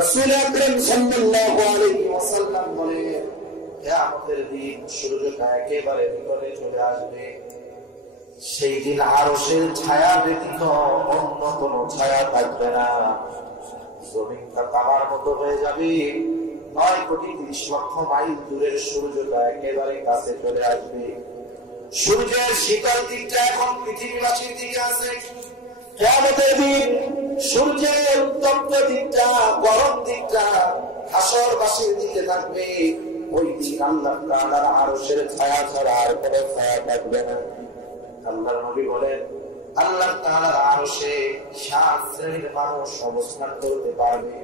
রাসূল আকরাম সাল্লাল্লাহু আলাইহি ওয়াসাল্লাম বলেন, কিয়ামতের দিন সূর্যটা একেবারে নিকটে চলে আসবে। সেই দিন আরশের ছায়া ব্যতীত অন্য কোনো ছায়া থাকবে না। জমিনটা তামার মতো হয়ে যাবে। 9,30,00,000 মাইল দূরের সূর্যটা একেবারে কাছে চলে আসবে। সূর্যের শীতল দিকটা এখন পৃথিবীবাসীর দিকে আছে। কিয়ামতের দিন সূর্যের উত্তপ্ত দিকটা, গরম দিকটা হাশরবাসীর দিকে থাকবে। ওই দিন আল্লাহ তাআলার আরশের ছায়া ছাড়া আর কোনো ছায়া থাকবে না। আল্লাহর নবী বলেন, আল্লাহ তাআলার আরশে 7 শ্রেণীর মানুষ অবস্থান করতে পারবে।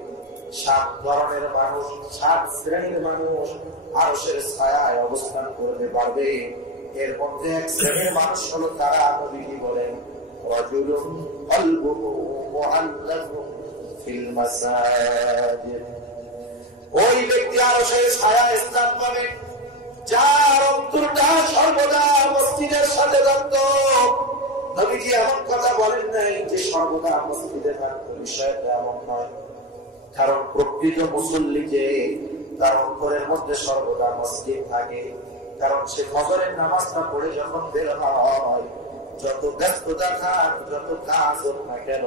7 ধরনের মানুষ, 7 শ্রেণীর মানুষ আরশের ছায়ায় অবস্থান করতে পারবে। এর মধ্যে এক শ্রেণীর মানুষ হলো তারা, নবী বলেন, রাজুলুন কলবুহু মুআল্লাকুন ফিল মাসাজিদ। ওই ব্যক্তি আরশের ছায়ায় স্থান পাবে যার অন্তরটা সর্বদা মসজিদের সাথে যুক্ত। নবীজি এমন কথা বলেন নাই যে সর্বদা মসজিদে থাকবে, বিষয়টা এমন নয়। কারণ প্রকৃত মুসল্লি যে তার অন্তরের মধ্যে সর্বদা মসজিদ থাকে। কারণ সে ফজরের নামাজটা পড়ে যখন বের হয়, যত ব্যস্ততা থাক, যত কাজ হোক না কেন,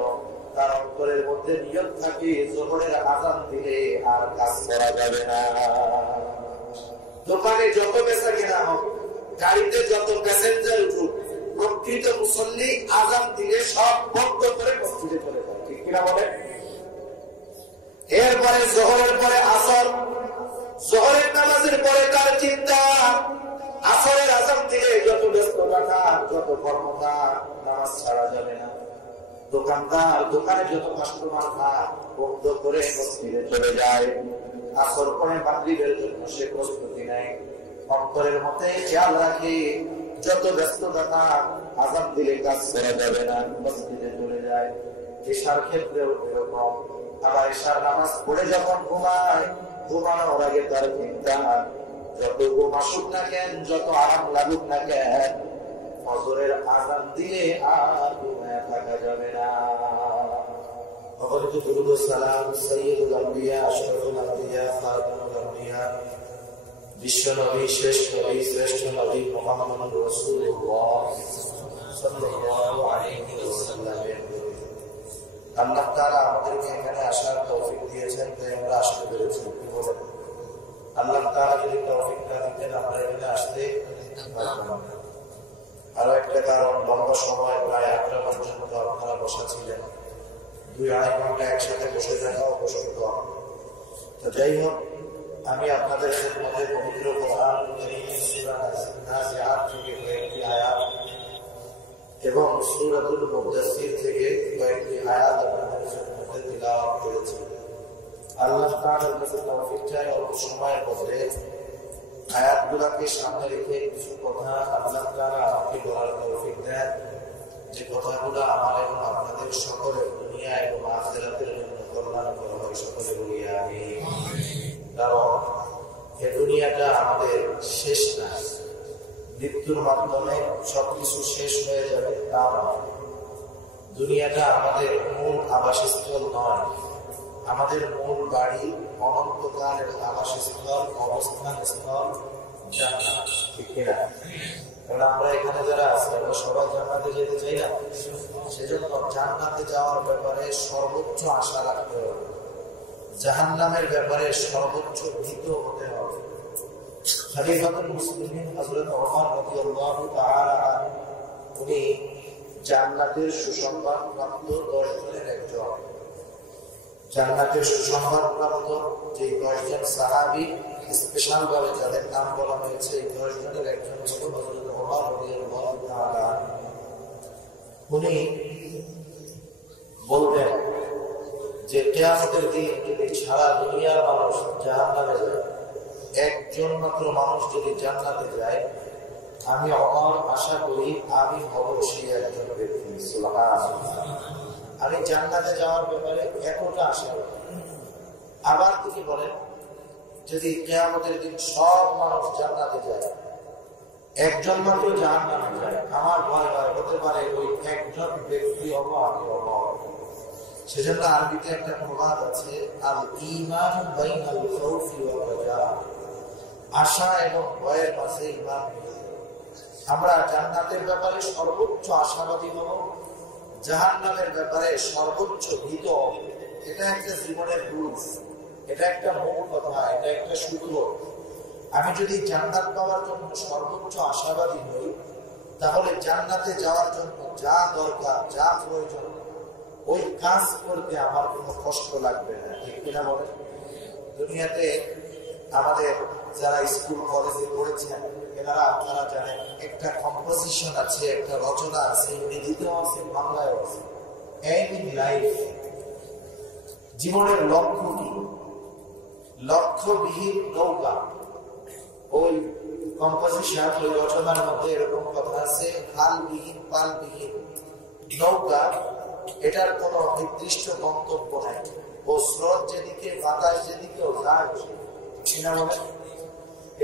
তার অন্তরের মধ্যে নিয়ত থাকে যোহরের আযান দিলে আর কাজ করা যাবে না। দোকানে যত বেচা কেনা হোক, গাড়িতে যত প্যাসেঞ্জার উঠুক, প্রকৃত মুসল্লি আযান দিলে সব বন্ধ করে মসজিদে চলে যায়। ঠিক কিনা বলে? এরপরে যোহরের পরে আসর, যোহরের নামাজের পরে তার চিন্তা, আসরের আযান দিলে যত ব্যস্ততা থাক, যত কর্ম থাক, নামাজ ছাড়া যাবে না। দোকানদার দোকানে যত কাস্টমার থাক, বন্ধ করে মসজিদে চলে যায়। আসর পরে মাগরিবের জন্য সে প্রস্তুতি নেয়, অন্তরের মধ্যে খেয়াল রাখে যত ব্যস্ততা থাক, আযান দিলে কাজ করা যাবে না, মসজিদে চলে যায়। এশার ক্ষেত্রেও এরকম। আবার এশার নামাজ পড়ে যখন ঘুমায়, ঘুমানোর আগে তার চিন্তা, যত ঘুম আসুক না কেন, যত আরাম লাগুক না কেন, ফজরের আযান দিলে আর ঘুমায় থাকা যাবে না। অগণিত দুরূদ ও সালাম সাইয়্যিদুল আম্বিয়া আশরাফুল আম্বিয়া খাতামুল আম্বিয়া বিশ্ব নবী, শ্রেষ্ঠ নবী, শ্রেষ্ঠ নবী মুহাম্মদুর রাসূলুল্লাহ সাল্লাল্লাহু আলাইহি ওয়াসাল্লামের। আল্লাহ তাআলা আমাদেরকে এখানে আসার তৌফিক দিয়েছেন, তাই আমরা আসতে পেরেছি। কি বলেন? আল্লাহ তাআলা যদি তৌফিক না দিতেন আমরা এখানে আসতে পারতাম না। আরো একটা কারণ, লম্বা সময় প্রায় 8টা পর্যন্ত আপনারা বসা ছিলেন। 2-2.5 ঘন্টা একসাথে বসে থাকাও কষ্ট কম। তো যাই হোক, আমি আপনাদের মধ্যে পবিত্র কোরআন কারীমের সূরা নাজিআত থেকে কয়েকটি আয়াত এবং সূরাতুল মুদাসসির থেকে কয়েকটি আয়াত আপনাদের মধ্যে তিলাওয়াত করেছি। আল্লাহ তাআলার কাছে তৌফিক চাই অল্প সময়ের মধ্যে আয়াতগুলোকে সামনে রেখে কিছু কথা আল্লাহ তাআলা আমাকে বলার তৌফিক দেন, যে কথাগুলো আমার এবং আপনাদের সকলের দুনিয়া এবং আখিরাতের জন্য কল্যাণকর হয়। সকলে বলি আমিন। কারণ এই দুনিয়াটা আমাদের শেষ না, মৃত্যুর মাধ্যমে সবকিছু শেষ হয়ে যাবে তা নয়। দুনিয়াটা আমাদের মূল আবাসস্থল নয়, আমাদের মূল বাড়ি, অনন্তকালের আবাসস্থল, অবস্থান স্থল জান্নাত। ঠিক কিনা? কারণ আমরা এখানে যারা আছি আমরা সবাই জান্নাতে যেতে চাই না। সেজন্য জান্নাতে যাওয়ার ব্যাপারে সর্বোচ্চ আশা রাখতে হবে, জাহান্নামের ব্যাপারে সর্বোচ্চ ভীত হতে হবে। খলিফাতুল মুসলিমিন হযরত ওমর রাদিয়াল্লাহু তাআলা আনহু, উনি জান্নাতের সুসংবাদ প্রাপ্ত 10 জনের একজন। জান্নাতের সুসংবাদ প্রাপ্ত যে 10 জন সাহাবী, স্পেশাল ভাবে যাদের নাম বলা হয়েছে, এই 10 জনের একজন ছিল হযরত ওমর রাদিয়াল্লাহু তাআলা। উনি বলতেন যে কিয়ামতের দিন যদি সারা দুনিয়ার মানুষ জাহান্নামে যায়, একজন মাত্র মানুষ যদি জান্নাতে যায়, আমি ওমর আশা করি আমি হব সেই একজন ব্যক্তি। সুবহানাল্লাহ। আমি জান্নাতে যাওয়ার ব্যাপারে এতটা আশা করি। আবার তিনি বলেন, যদি কিয়ামতের দিন সব মানুষ জান্নাতে যায়, একজন মাত্র জাহান্নামে যায়, আমার ভয় হয় হতে পারে ওই একজন ব্যক্তি হব আমি ওমর। সেজন্য আরবিতে একটা প্রবাদ আছে, আল ঈমান বাইনাল খাউফি ওয়ার রাজা, আশা এবং ভয়ের মাঝে ঈমান। আমরা জান্নাতের ব্যাপারে সর্বোচ্চ আশাবাদী হব, জাহান্নামের ব্যাপারে সর্বোচ্চ ভীত। এটা একটা জীবনের রুলস, এটা একটা মূল কথা, এটা একটা সূত্র। আমি যদি জান্নাত পাওয়ার জন্য সর্বোচ্চ আশাবাদী হই, তাহলে জান্নাতে যাওয়ার জন্য যা দরকার, যা প্রয়োজন, ওই কাজ করতে আমার কোনো কষ্ট লাগবে না। ঠিক কিনা বলেন? দুনিয়াতে আমাদের যারা স্কুল কলেজে পড়েছেন এনারা আপনারা জানেন, একটা কম্পোজিশন আছে, একটা রচনা আছে, ইংরেজিতেও আছে, বাংলায়ও আছে, এম ইন লাইফ। জীবনের লক্ষ্য কি? লক্ষ্যবিহীন নৌকা। ওই কম্পোজিশন, ওই রচনার মধ্যে এরকম কথা আছে, হালবিহীন পালবিহীন নৌকা, এটার কোনো নির্দিষ্ট গন্তব্য নাই। ও স্রোত যেদিকে, বাতাস যেদিকেও যায়, কিনা বলেন?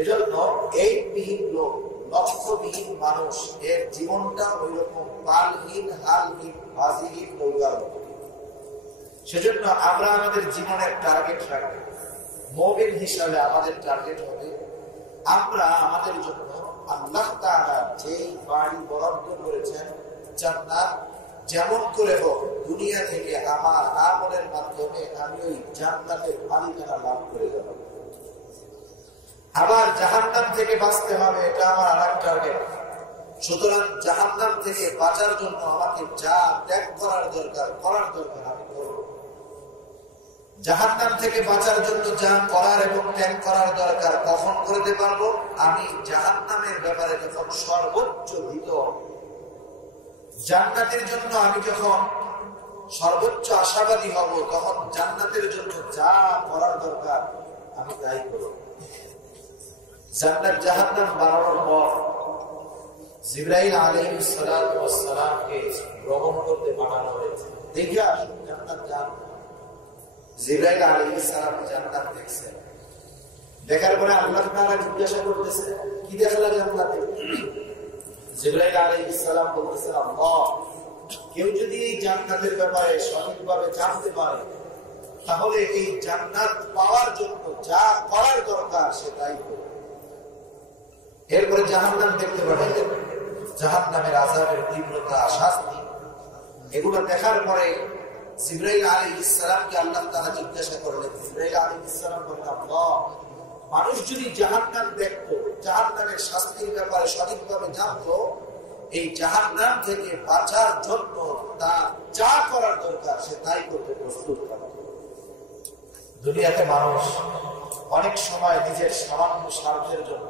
এজন্য এই বিহীন লোক, লক্ষ্যবিহীন মানুষ, এর জীবনটা ওই রকম পালহীন, হালহীন, বাজিহীন নৌকার মতো। সেজন্য আমরা আমাদের জীবনের টার্গেট রাখবো। মুমিন হিসাবে আমাদের টার্গেট হবে, আমরা আমাদের জন্য আল্লাহ তাআলা যেই বাড়ি বরাদ্দ করেছেন জান্নাত, যেমন করে হোক দুনিয়া থেকে আমার আমলের মাধ্যমে আমি ওই জান্নাতের মালিকানা লাভ করে যাব। আবার জাহান্নাম থেকে বাঁচতে হবে, এটা আমার আরেক টার্গেট। সুতরাং জাহান্নাম থেকে বাঁচার জন্য আমাকে যা ত্যাগ করার দরকার আমি করব। জাহান্নাম থেকে বাঁচার জন্য যা করার এবং ত্যাগ করার দরকার কখন করতে পারবো? আমি জাহান্নামের ব্যাপারে যখন সর্বোচ্চ ভীত, জান্নাতের জন্য আমি যখন সর্বোচ্চ আশাবাদী হব, তখন জান্নাতের জন্য যা করার দরকার আমি তাই করব। জান্নাত জাহান্নাম বানানোর পর জিবরাইল আলাইহিস সালাতু ওয়াস সালামকে গ্রহণ করতে পাঠানো হয়েছে। দেখে আসুন জান্নাত জাহান্নাম। জিবরাইল আলাইহিস সালাম জান্নাত দেখছেন, দেখার পরে আল্লাহ তাআলা জিজ্ঞাসা করতেছে, কি দেখলা জান্নাতে? জিবরাইল আলাইহিস সালাম বলতেছেন, আল্লাহ, কেউ যদি এই জান্নাতের ব্যাপারে সঠিকভাবে জানতে পারে, তাহলে এই জান্নাত পাওয়ার জন্য যা করার দরকার সে তাই করবে। এরপরে জাহান্নাম দেখতে পাঠাইলেন, জাহান্নামের আযাবের তীব্রতা, শাস্তি, এগুলো দেখার পরে জিবরাইল আলাইহিস সালামকে আল্লাহ তাআলা জিজ্ঞাসা করলেন। জিবরাইল আলাইহিস সালাম বললেন, আল্লাহ, মানুষ যদি জাহান্নাম দেখতো, জাহান্নামের শাস্তির ব্যাপারে সঠিকভাবে জানতো, এই জাহান্নাম থেকে বাঁচার জন্য তার যা করার দরকার সে তাই করতে প্রস্তুত থাকত। দুনিয়াতে মানুষ অনেক সময় নিজের সামান্য স্বার্থের জন্য,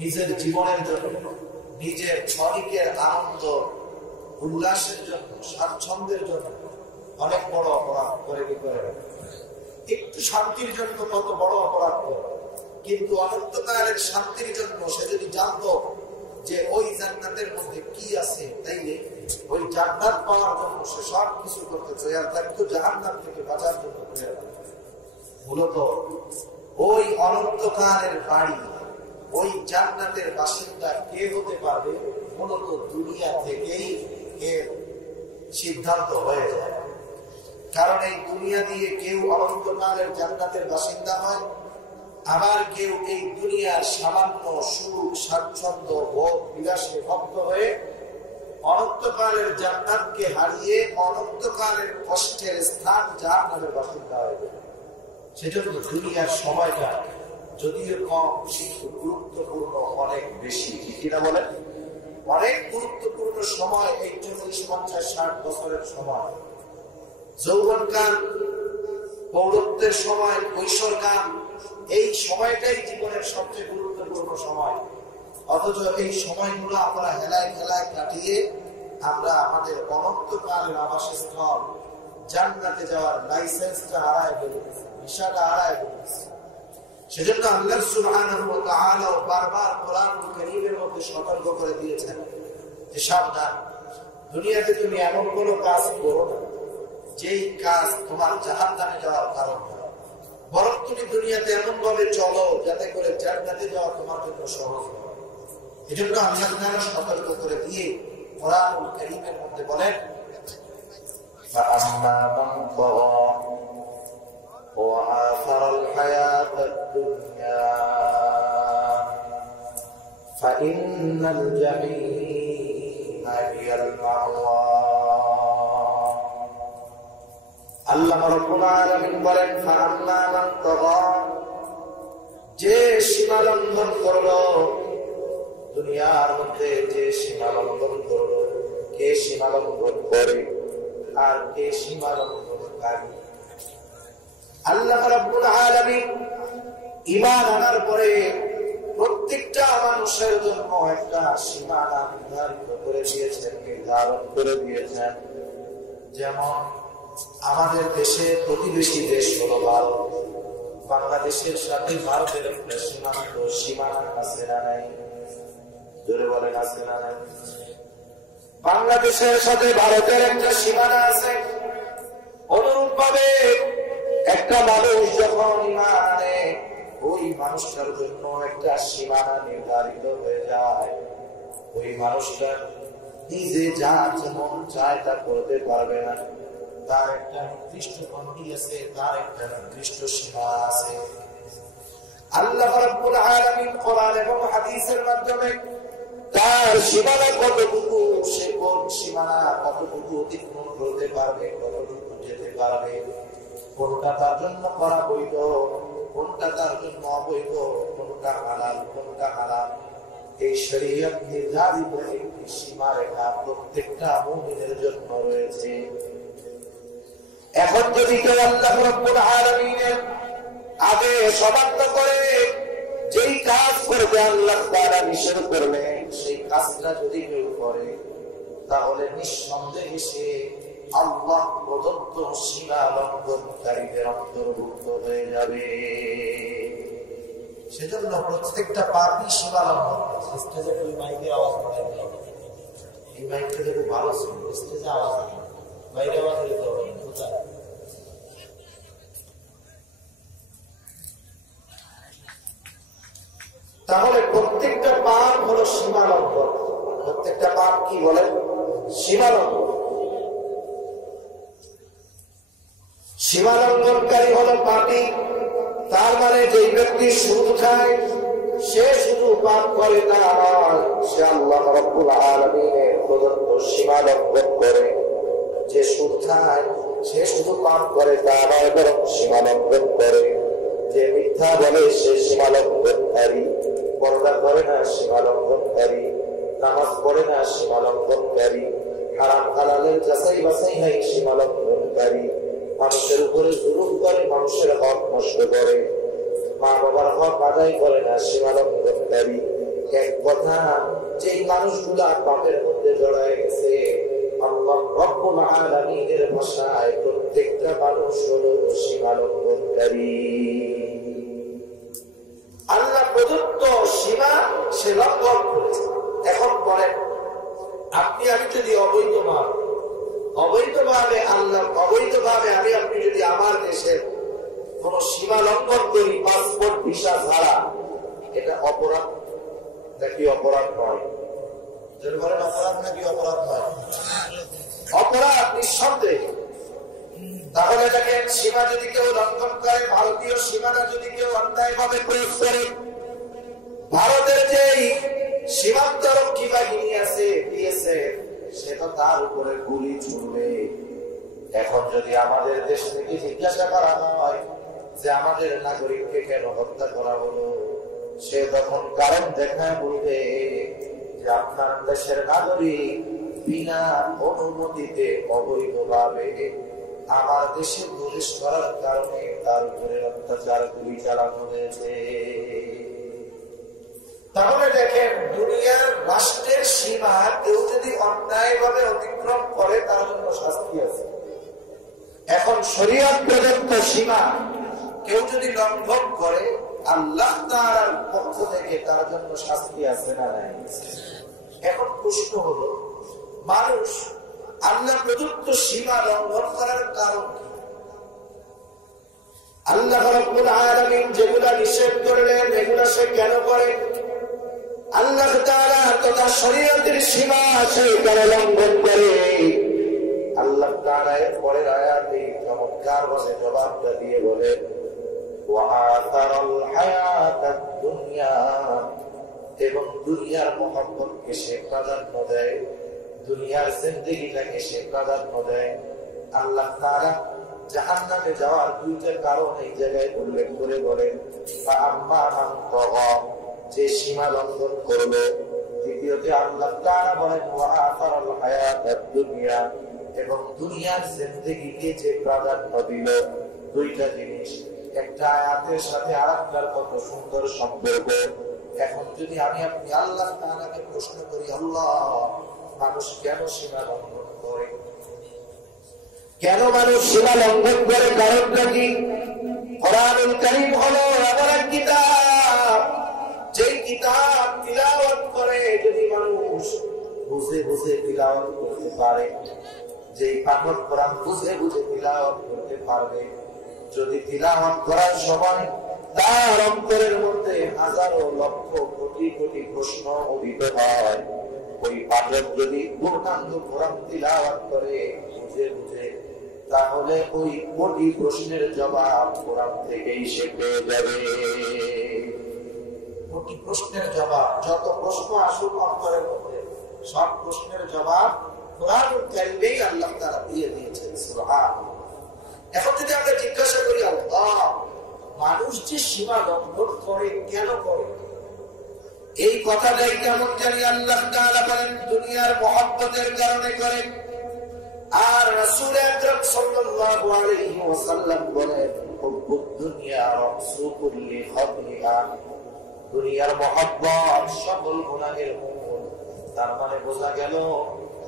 নিজের জীবনের জন্য, নিজের ক্ষণিকের আনন্দ উল্লাসের জন্য, স্বাচ্ছন্দ্যের জন্য অনেক বড় অপরাধ করে। কি করে? একটু শান্তির জন্য কত বড় অপরাধ করে। কিন্তু অনন্তকালের শান্তির জন্য সে যদি জানতো যে ওই জান্নাতের মধ্যে কি আছে, তাইলে ওই জান্নাত পাওয়ার জন্য সে সব কিছু করতে চায়, আর তাকে জাহান্নাম থেকে বাঁচার জন্য মূলত ওই অনন্তকালের বাড়ি, ওই জান্নাতের বাসিন্দা কে হতে পারবে, মূলত দুনিয়া থেকেই এর সিদ্ধান্ত হয়ে যায়। কারণ এই দুনিয়া দিয়ে কেউ অনন্তকালের জান্নাতের বাসিন্দা হয়, আবার কেউ এই দুনিয়ার সামান্য সুখ, স্বাচ্ছন্দ্য, ভোগ, বিলাসে ভক্ত হয়ে অনন্তকালের জান্নাতকে হারিয়ে অনন্তকালের কষ্টের স্থান জাহান্নামের বাসিন্দা হয়ে যায়। সেজন্য দুনিয়ার সময়টা যদিও কম, কিন্তু গুরুত্বপূর্ণ অনেক বেশি। কিনা বলেন? অনেক গুরুত্বপূর্ণ সময় এই 40, 50, 60 বছরের সময়। যৌবনকাল, পৌরত্বের সময়, কৈশোরকাল, এই সময়টাই জীবনের সবচেয়ে গুরুত্বপূর্ণ সময়। অথচ এই সময়গুলো আমরা হেলায় খেলায় কাটিয়ে আমরা আমাদের অনন্তকালের আবাসস্থল জান্নাতে যাওয়ার লাইসেন্সটা হারায় ফেলেছি, ভিসাটা হারায় ফেলেছি। সেজন্য আল্লাহ সুবহানাহু ওয়া তাআলা বারবার কোরআনুল কারীমের মধ্যে সতর্ক করে দিয়েছেন যে সাবধান, দুনিয়াতে তুমি এমন কোনো কাজ করো না যেই কাজ তোমার জাহান্নামে যাওয়ার কারণ হয়, বরং তুমি দুনিয়াতে এমন ভাবে চলো যাতে করে জান্নাতে যাওয়া তোমার জন্য সহজ হয়। এজন্য আল্লাহ তাআলা সতর্ক করে দিয়ে কোরআনুল কারীমের মধ্যে বলেন, فأما من طغى وآثر الحياة الدنيا فإن الجحيم هي المأوى আল্লাহ রাব্বুল আলামিন বলেন ফাআম্মা মান তাগা, যে সীমা লঙ্ঘন করলো, দুনিয়ার মধ্যে যে সীমা লঙ্ঘন করলো, কে সীমা লঙ্ঘন করে আর কে সীমা লঙ্ঘনকারী। আল্লাহ রাব্বুল আলামিন ঈমান আনার পরে প্রত্যেকটা মানুষের জন্য একটা সীমানা নির্ধারিত করে দিয়েছেন, নির্ধারণ করে দিয়েছেন। যেমন আমাদের দেশে প্রতিবেশী দেশ হলো ভারত, বাংলাদেশের সাথে ভারতের একটা সীমানা আছে না নাই? জোরে বলেন আছে না নাই? বাংলাদেশের সাথে ভারতের একটা সীমানা আছে। অনুরূপ ভাবে একটা মানুষ যখন ঈমান আনে, ওই মানুষটার জন্য একটা সীমানা নির্ধারিত হয়ে যায়। ওই মানুষটা নিজে যা যেমন চায় তা করতে পারবে না, তার একটা নির্দিষ্ট গণ্ডি আছে, তার একটা নির্দিষ্ট সীমা আছে। আল্লাহ রাব্বুল আলামিন কোরআন এবং হাদিসের মাধ্যমে তার সীমানা কতটুকু, সে কোন সীমানা কতটুকু অতিক্রম করতে পারবে, কতটুকু যেতে পারবে, কোনটা তার জন্য করা বৈধ, কোনটা তার জন্য অবৈধ, কোনটা হালাল, কোনটা হারাম, এই শরীয়ত নির্ধারিত একটি সীমারেখা প্রত্যেকটা মুমিনের জন্য রয়েছে। এখন যদি কেউ আল্লাহ রাব্বুল আলামিনের আগে সমাপ্ত করে যেই কাজ করবে আল্লাহ তাআলা নিষেধ করবেন, সেই কাজটা যদি কেউ করে, তাহলে নিঃসন্দেহে সে আল্লাহ প্রদত্ত সীমা লঙ্ঘনকারীদের অন্তর্ভুক্ত হয়ে যাবে। সেজন্য প্রত্যেকটা পাপী সীমা লঙ্ঘন। স্টেজে ওই মাইকে আওয়াজ করে, এই মাইকটা দেখো ভালো ছিল, স্টেজে আওয়াজ নেই, বাইরে আওয়াজ দিতে হবে। কোথায়? তাহলে প্রত্যেকটা পাপ হলো সীমা লঙ্ঘন। প্রত্যেকটা পাপ কি বলেন? সীমা লঙ্ঘন। সীমা লঙ্ঘনকারী হলো পাপী। তার মানে যে ব্যক্তি সুদ খায়, সে শুধু পাপ করে তা নয়, সে আল্লাহ রাব্বুল আলামিনের প্রদত্ত সীমা লঙ্ঘন করে। যে সুদ খায় সে শুধু পাপ করে তা নয়, বরং সীমা লঙ্ঘন করে। যে মিথ্যা বলে সে সীমা লঙ্ঘনকারী। পর্দা করে না, সীমা লঙ্ঘনকারী। নামাজ পড়ে না, সীমা লঙ্ঘনকারী। হারাম হালালের যাচাই বাছাই নাই, সীমা লঙ্ঘনকারী। মানুষের উপরে জুলুম করে, মানুষের হক নষ্ট করে, মা বাবার হক আদায় করে না, সীমা লঙ্ঘনকারী। এক কথা, যেই মানুষগুলা পাপের মধ্যে জড়ায় গেছে, আল্লাহ রাব্বুল আলামিনের ভাষায় প্রত্যেকটা মানুষ হলো সীমা লঙ্ঘনকারী। আল্লাহ প্রদত্ত সীমা সে লঙ্ঘন করেছে। এখন বলেন, আপনি আমি যদি অবৈধভাবে আমি আপনি যদি আমার দেশের কোন সীমা লঙ্ঘন করি, পাসপোর্ট ভিসা ছাড়া, এটা অপরাধ নাকি অপরাধ নয়? যদি বলেন অপরাধ নাকি অপরাধ নয়? অপরাধ নিঃসন্দেহে। তাহলে দেখেন, সীমা যদি কেউ লঙ্ঘন করে, ভারতীয় সীমানা যদি কেউ অন্যায়ভাবে প্রয়োগ করে, ভারতের যেই সীমান্ত রক্ষী বাহিনী আছে, বিএসএফ, সে তো তার উপরে গুলি ছুড়বে। এখন যদি আমাদের দেশ থেকে জিজ্ঞাসা করা হয় যে আমাদের নাগরিককে কেন হত্যা করা হলো, সে তখন কারণ দেখায় বলবে যে আপনার দেশের নাগরিক বিনা অনুমতিতে অবৈধভাবে আমার দেশে প্রবেশ করার কারণে তার উপরে অত্যাচার গুলি চালানো হয়েছে। তাহলে দেখেন, দুনিয়ার রাষ্ট্রের সীমা কেউ যদি অন্যায়ভাবে অতিক্রম করে, তার জন্য শাস্তি আছে। এখন শরীয়ত প্রদত্ত সীমা কেউ যদি লঙ্ঘন করে, আল্লাহ তাআলার পক্ষ থেকে তার জন্য শাস্তি আছে না নাই? এখন প্রশ্ন হলো, মানুষ আল্লাহ প্রদত্ত সীমা লঙ্ঘন করার কারণ কি? আল্লাহ রাব্বুল আলামিন যেগুলা নিষেধ করলেন, এগুলা সে কেন করে? আল্লাহ তাআলা তথা শরীয়তের সীমা সে কেন লঙ্ঘন করে? আল্লাহ তাআলা বাজে জবাবটা দিয়ে বলে ওয়াআতারাল হায়াতাদ দুনিয়া, এবং দুনিয়ার মহব্বতকে সে প্রাধান্য দেয়, দুনিয়ার জিন্দেগিটাকে সে প্রাধান্য দেয়। আল্লাহ তাআলা জাহান্নামে যাওয়ার দুইটা কারণ এই জায়গায় উল্লেখ করে বলেন, আম্মা মান তাগা, যে সীমা লঙ্ঘন করলো। দ্বিতীয়তে আল্লাহ তাআলা বলেন ওয়াআতারাল হায়াতাদ দুনিয়া, এবং দুনিয়ার জিন্দেগিকে যে প্রাধান্য দিল। দুইটা জিনিস, একটা আয়াতের সাথে আরেকটার কত সুন্দর সম্পর্ক। এখন যদি আমি আপনি আল্লাহ তাআলাকে প্রশ্ন করি, আল্লাহ, মানুষ কেন সীমা লঙ্ঘন করে? কেন মানুষ সীমা লঙ্ঘন করে? কারণটা কি? কোরআনুল কারীম হলো এমন এক কিতাব, যেই কিতাব তিলাওয়াত করে যদি মানুষ বুঝে বুঝে তিলাওয়াত করতে পারে, যেই পাঠক কোরআন বুঝে বুঝে তিলাওয়াত করতে পারবে, যদি তিলাওয়াত করার সময় তার অন্তরের মধ্যে হাজারো লক্ষ কোটি কোটি প্রশ্ন উদিত হয়, ওই পাঠক যদি পূর্ণাঙ্গ কোরআন তিলাওয়াত করে বুঝে বুঝে, তাহলে ওই কোটি প্রশ্নের জবাব কোরআন থেকেই সে পেয়ে যাবে। কোটি প্রশ্নের জবাব, যত প্রশ্ন আসুক অন্তরের মধ্যে, সব প্রশ্নের জবাব কোরআনুল কারীমেই আল্লাহ তাআলা দিয়ে দিয়েছেন। সুবহানাল্লাহ। এখন যদি আমরা জিজ্ঞাসা করি, আল্লাহ, মানুষ যে সীমা লঙ্ঘন করে কেন করে? এই কথাটাই কেমন জানি আল্লাহ তাআলা বলেন দুনিয়ার মহব্বতের কারণে করে। আর রাসূল আকরাম সাল্লাল্লাহু আলাইহি ওয়াসাল্লাম বলেন হুব্বুদ দুনিয়া রাসূ কুল্লি খাবরিহা, দুনিয়ার মহব্বত সকল গুনাহের মূল। তার মানে বোঝা গেল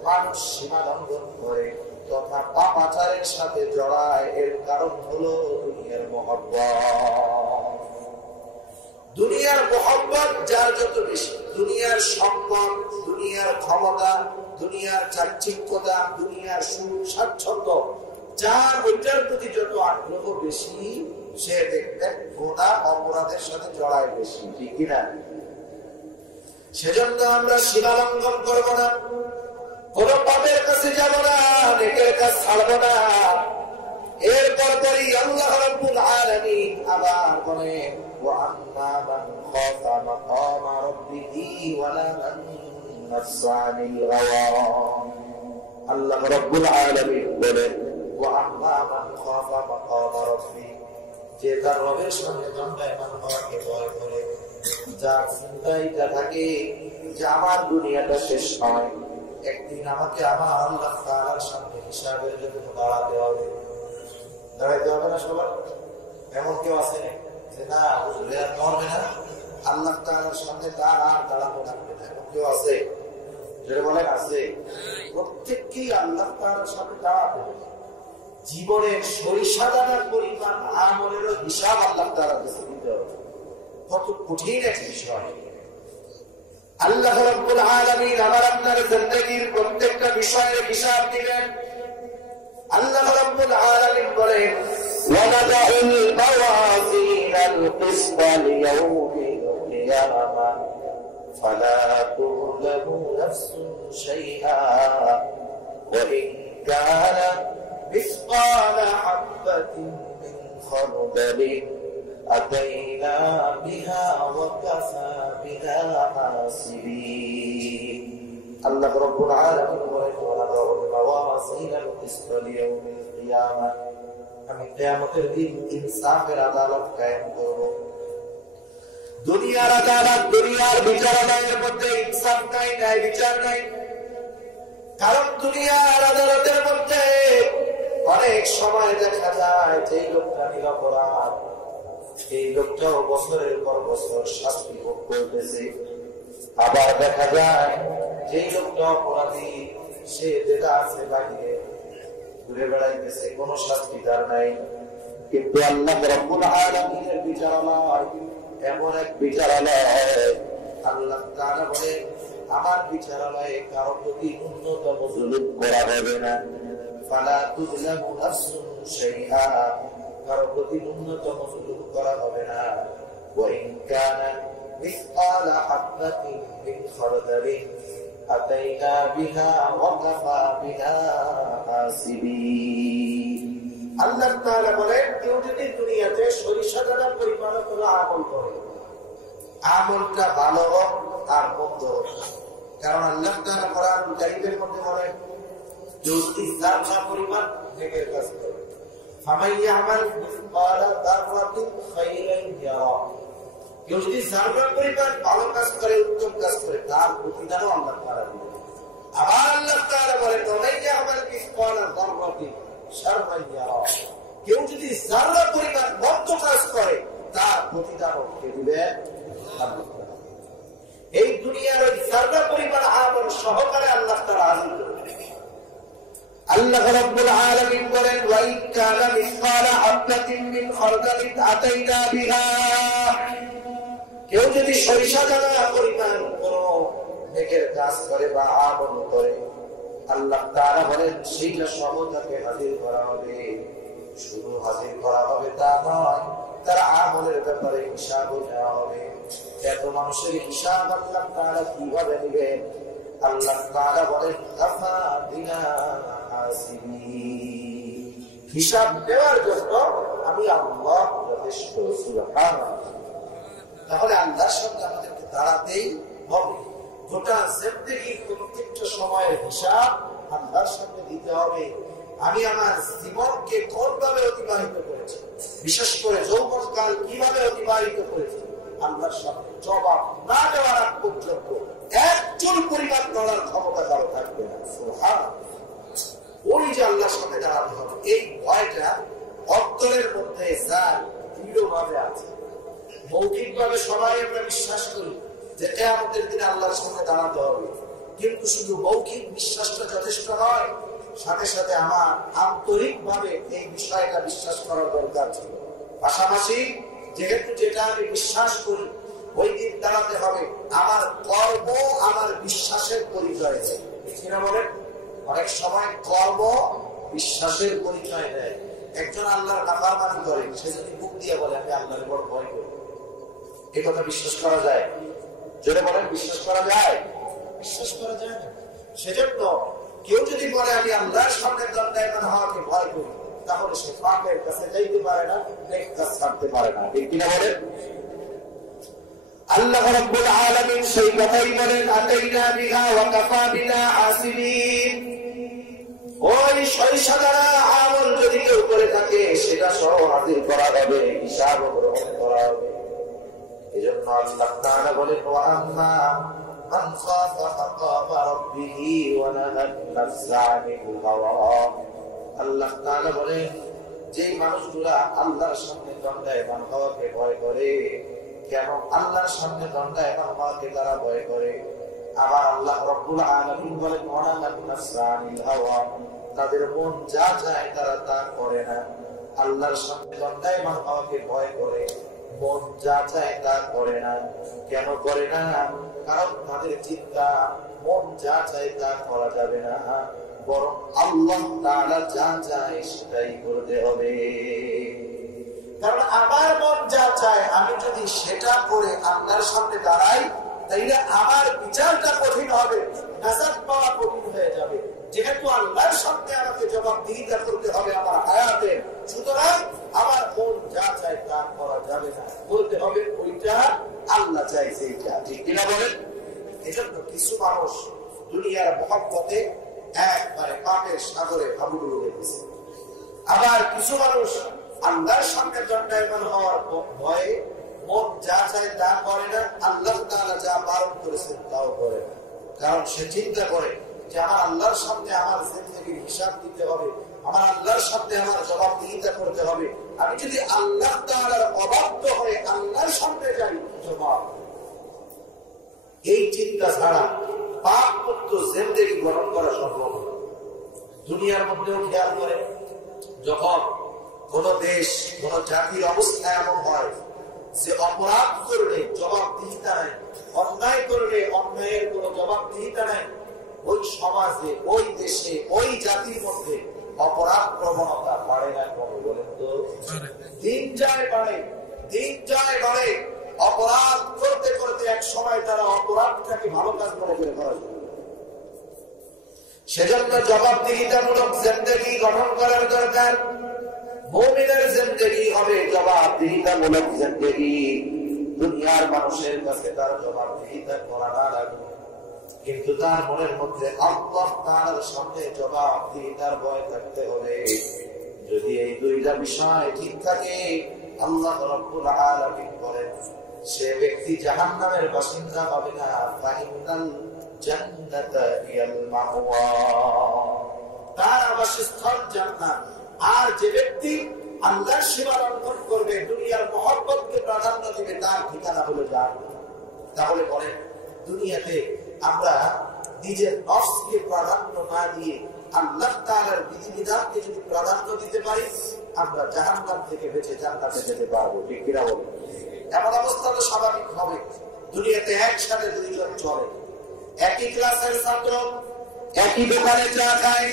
মানুষ সীমা লঙ্ঘন করে তথা পাপাচারের সাথে জড়ায়, এর কারণ হলো দুনিয়ার মহব্বত। দুনিয়ার মহব্বত যার যত বেশি, দুনিয়ার সম্পদ, দুনিয়ার ক্ষমতা, দুনিয়ার চাকচিক্যতা, দুনিয়ার সুখ স্বাচ্ছন্দ্য, যার ওইটার প্রতি যত আগ্রহ বেশি, সে দেখবেন গোনা অপরাধের সাথে জড়ায় বেশি, ঠিক কিনা? সেজন্য আমরা সীমা লঙ্ঘন করবো না, কোন পাপের কাছে যাব না, নেকের কাজ ছাড়বো না। এরপর পরই আল্লাহ রাব্বুল আলামিন আবার বলেন ওয়া'আম্মা মান খাফা মাকামা রাব্বিহি ওয়া নাহা নাফসা আনিল হাওয়া। আল্লাহ রাব্বুল আলামিন বলেন ওয়া'আম্মা মান খাফা মাকামা রাব্বিহি, যে তার রবের সামনে দণ্ডায়মান হওয়াকে ভয় করে, যার চিন্তাইটা থাকে যে আমার দুনিয়াটা শেষ নয়, একদিন আমাকে আমার আল্লাহ তাআলার সামনে হিসাবের জন্য দাঁড়াতে হবে। দাঁড়াইতে হবে না সবার? এমন কেউ আছে যে না বুঝলে আর মরবে না, আল্লাহ তাআলার সামনে তার আর দাঁড়াতে লাগবে না? এমন কেউ আছে? যেটা বলেন আছে। প্রত্যেককেই আল্লাহ তাআলার সামনে দাঁড়াতে হবে। জীবনের সরিষাদানার পরিমাণ আমলেরও হিসাব আল্লাহ তাআলার কাছে দিতে হবে। কত কঠিন এক বিষয়। আল্লাহ রাব্বুল আলামিন আমার আপনার জিন্দেগীর প্রত্যেকটা বিষয়ের হিসাব দিবেন। আল্লাহ রাব্বুল আলামিন বলেন ওয়ানাদাউল মাওয়াজিনাল কিসতা লিয়াউমিল কিয়ামা ফালা তুযলামু নাফসুন শাইআ ওয়া ইন কানা মিসকালা হাববাতিন মিন খারদালিন أتينا بها وكفى بنا حاسبين. الله رب العالمين ونضع الموازين القسط ليوم القيامة. আমি কিয়ামতের দিন ইনসাফের আদালত কায়েম করব। দুনিয়ার আদালত, দুনিয়ার বিচারালয়ের মধ্যে ইনসাফ নাই, ন্যায় বিচার নাই। কারণ দুনিয়ার আদালতের মধ্যে অনেক সময় দেখা যায় যে লোকটা নিরপরাধ, এই লোকটাও বছরের পর বছর শাস্তি ভোগ করতেছে। আবার দেখা যায় যে লোকটা অপরাধী, সে যেটা আছে বাইরে ঘুরে বেড়াইতেছে, কোন শাস্তি তার নাই। কিন্তু আল্লাহ রাব্বুল আলামিনের বিচারালয় এমন এক বিচারালয়, আল্লাহ তাআলা বলে আমার বিচারালয়ে কারো প্রতি ন্যূনতম জুলুম করা হবে না। ফালা তুযলামু নাফসুন শাইআ, কারো প্রতি ন্যূনতম জুলুম করা হবে না। ওয়া ইন কানা মিসকালা হাববাতিন মিন খারদালিন আতাইনা বিহা ওয়া কাফা বিনা হাসিবিন। আল্লাহ তাআলা বলেন কেউ যদি দুনিয়াতে সরিষা দানা পরিমাণ কোনো আমল করে, আমলটা ভালো হোক আর মন্দ হোক, কারণ আল্লাহ তাআলা কোরআন কারীমের মধ্যে বলেন যদি যারা পরিমাণ নেকের কাজ করে ফামান ইয়ামাল মিসকালা যাররাতিন খাইরান ইয়ারা, কেউ যদি যারা পরিমাণ ভালো কাজ করে উত্তম কাজ করে তার প্রতিদানও আল্লাহ তাআলা দিবেন। আবার আল্লাহ তাআলা বলেন ওয়ামান ইয়ামাল মিসকালা যাররাতিন শাররান ইয়ারা, কেউ যদি যারা পরিমাণ মন্দ কাজ করে তার প্রতিদানও কে দিবেন আল্লাহ তাআলা। এই দুনিয়ার ওই যারা পরিমাণ আমল সহকারে আল্লাহ তাআলা আযীব করবেন। আল্লাহ রাব্বুল আলামিন বলেন ওয়া ইন কানা মিসকালা হাববাতিন মিন খারদালিন আতাইনা বিহা, কেউ যদি সরিষা দানা পরিমাণ কোন নেকের কাজ করে বা আমল করে আল্লাহ তাআলা বলেন সেইটা সহ তাকে হাজির করা হবে। শুধু হাজির করা হবে তা নয়, তার আমলের ব্যাপারে হিসাবও নেওয়া হবে। এত মানুষের হিসাব আল্লাহ তাআলা কিভাবে নেবেন? আল্লাহ তাআলা বলেন কাফা বিনা হাসিবিন, হিসাব দেওয়ার জন্য আমি আল্লাহ যথেষ্ট। সুবহানাল্লাহ। তাহলে আল্লাহর সামনে আমাদেরকে দাঁড়াতেই হবে। গোটা জিন্দেগির প্রত্যেকটা সময়ের হিসাব আল্লাহর সামনে দিতে হবে। আমি আমার জীবনকে কোনভাবে অতিবাহিত করেছি, বিশেষ করে যৌবনকাল কিভাবে অতিবাহিত করেছি, আল্লাহর সামনে জবাব না দেওয়ার আগ পর্যন্ত একজন পরিবার করার ক্ষমতা কারো থাকবে না। সুবহানাল্লাহ। ওই যে আল্লাহর সামনে দাঁড়াতে হবে, এই ভয়টা অন্তরের মধ্যে যার দৃঢ়ভাবে আছে। মৌখিকভাবে সবাই আমরা বিশ্বাস করি যে কিয়ামতের দিনে আল্লাহর সামনে দাঁড়াতে হবে, কিন্তু শুধু মৌখিক বিশ্বাসটা যথেষ্ট নয়, সাথে সাথে আমার আন্তরিকভাবে এই বিষয়টা বিশ্বাস করার দরকার ছিল। পাশাপাশি যেহেতু যেটা আমি বিশ্বাস করি ওই দিন দাঁড়াতে হবে, আমার কর্ম আমার বিশ্বাসের পরিচয় দেয়। কিনা বলেন? অনেক সময় কর্ম বিশ্বাসের পরিচয় দেয়। একজন আল্লাহর নাফরমানি করে, সে যদি মুখ দিয়ে বলে আমি আল্লাহর বড় ভয় করি, এই কথা বিশ্বাস করা যায়? যদি বলেন বিশ্বাস করা যায়? বিশ্বাস করা যায় না। সেজন্য কেউ যদি বলে আমি আল্লাহর সামনে দণ্ডায়মান হওয়াকে ভয় করি, তাহলে সে পাপের কাছে যাইতে পারে না, নেক কাজ ছাড়তে পারে না। ঠিক কিনা বলেন? আল্লাহ রাব্বুল আলামিন সেই কথাই বলেন আতাইনা বিহা ওয়া কাফা বিনা হাসিবিন। ওই সরিষা দানা আমল যদি কেউ করে থাকে সেটা সহ হাজির করা হবে, হিসাব গ্রহণ করা হবে। এজন্য আল্লাহ তাআলা বলেন ওয়া আম্মা মান খাফা মাকামা রাব্বিহি ওয়া নাহান নাফসা আনিল হাওয়া। আল্লাহ তাআলা বলেন যে মানুষগুলা আল্লাহর সামনে দণ্ডায়মান হওয়াকে ভয় করে, কেন আল্লাহর সামনে দণ্ডায়মান হওয়াকে তারা ভয় করে? আবার আল্লাহ রাব্বুল আলামিন বলেন ওয়া নাহান নাফসা আনিল হাওয়া, তাদের মন যা চায় তারা তা করে না। আল্লাহর সামনে দণ্ডায়মান হওয়াকে ভয় করে, মন যা চায় তা করে না। কেন করে না? কারণ তাদের চিন্তা মন যা চায় তা করা যাবে না, বরং আল্লাহ তাআলা যা চায় সেটাই করতে হবে। কারণ আমার মন যা চায় আমি যদি সেটা করে আল্লাহর সামনে দাঁড়াই, তাইলে আমার বিচারটা কঠিন হবে, নাজাত পাওয়া কঠিন হয়ে যাবে। যেহেতু আল্লাহর সামনে আমাকে জবাবদিহিতা করতে হবে আমার হায়াতে, সুতরাং আমার মন যা চায় তা করা যাবে না, বলতে হবে ওইটা আল্লাহ চাইছে এইটা। ঠিক কিনা বলেন? এজন্য কিছু মানুষ দুনিয়ার মহব্বতে একবারে পাপের সাগরে হাবুডুবু হয়েছে। আবার কিছু মানুষ আল্লাহর সামনে দণ্ডায়মান হওয়ার ভয়ে মন যা চায় তা করে না, আল্লাহ তাআলা যা বারণ করেছেন তাও করে না। কারণ সে চিন্তা করে যে আমার আল্লাহর সামনে আমার জিন্দেগির হিসাব দিতে হবে, আমার আল্লাহর সামনে আমার জবাবদিহিতা করতে হবে। আমি যদি আল্লাহ তাআলার অবাধ্য হয়ে আল্লাহর সামনে যাই, জবাব এই চিন্তা ছাড়া পাপ মুক্ত জিন্দেগি গ্রহণ করা সম্ভব না। দুনিয়ার মধ্যেও খেয়াল করে, যখন কোন দেশ কোন জাতির অবস্থা এমন হয় যে অপরাধ করলে জবাবদিহিতা নাই, অন্যায় করলে অন্যায়ের কোন জবাবদিহিতা নাই, ওই সমাজে ওই দেশে ওই জাতির মধ্যে অপরাধ প্রবণতা বাড়ে না কমে? বলেন তো। দিন যায় বাড়ে, দিন যায় বাড়ে। অপরাধ করতে করতে এক সময় তারা অপরাধটাকে ভালো কাজ মনে করে করা শুরু করে। সেজন্য জবাবদিহিতামূলক জিন্দেগি গঠন করার দরকার। মুমিনের জিন্দেগি হবে জবাবদিহিতামূলক জিন্দেগি। দুনিয়ার মানুষের কাছে তার জবাবদিহিতা করা না লাগবে, কিন্তু তার মনের মধ্যে আল্লাহ তাআলার সামনে জবাবদিহিতার ভয় থাকতে হবে। যদি এই দুইটা বিষয় ঠিক থাকে, আল্লাহ রাব্বুল আলামিন বলেন সে ব্যক্তি জাহান্নামের বাসিন্দা হবে না। ফাইনাল জান্নাতা হিয়াল মাওয়া, তার আবাসস্থল জান্নাত। আর যে ব্যক্তি আল্লাহর সেবা লঙ্ঘন করবে, দুনিয়ার মহব্বতকে প্রাধান্য দিবে, তার ঠিকানা হলো জাহান্নাম। তাহলে বলেন, দুনিয়াতে আমরা নিজের নফসকে প্রাধান্য না দিয়ে আল্লাহ তাআলার বিধিবিধানকে যদি প্রাধান্য দিতে পারি, আমরা জাহান্নাম থেকে বেঁচে জান্নাতে যেতে পারবো। ঠিক কিনা বলেন? এমন অবস্থা তো স্বাভাবিক হবে। দুনিয়াতে একসাথে দুইজন চলে, একই ক্লাসের ছাত্র, একই দোকানে চা খায়,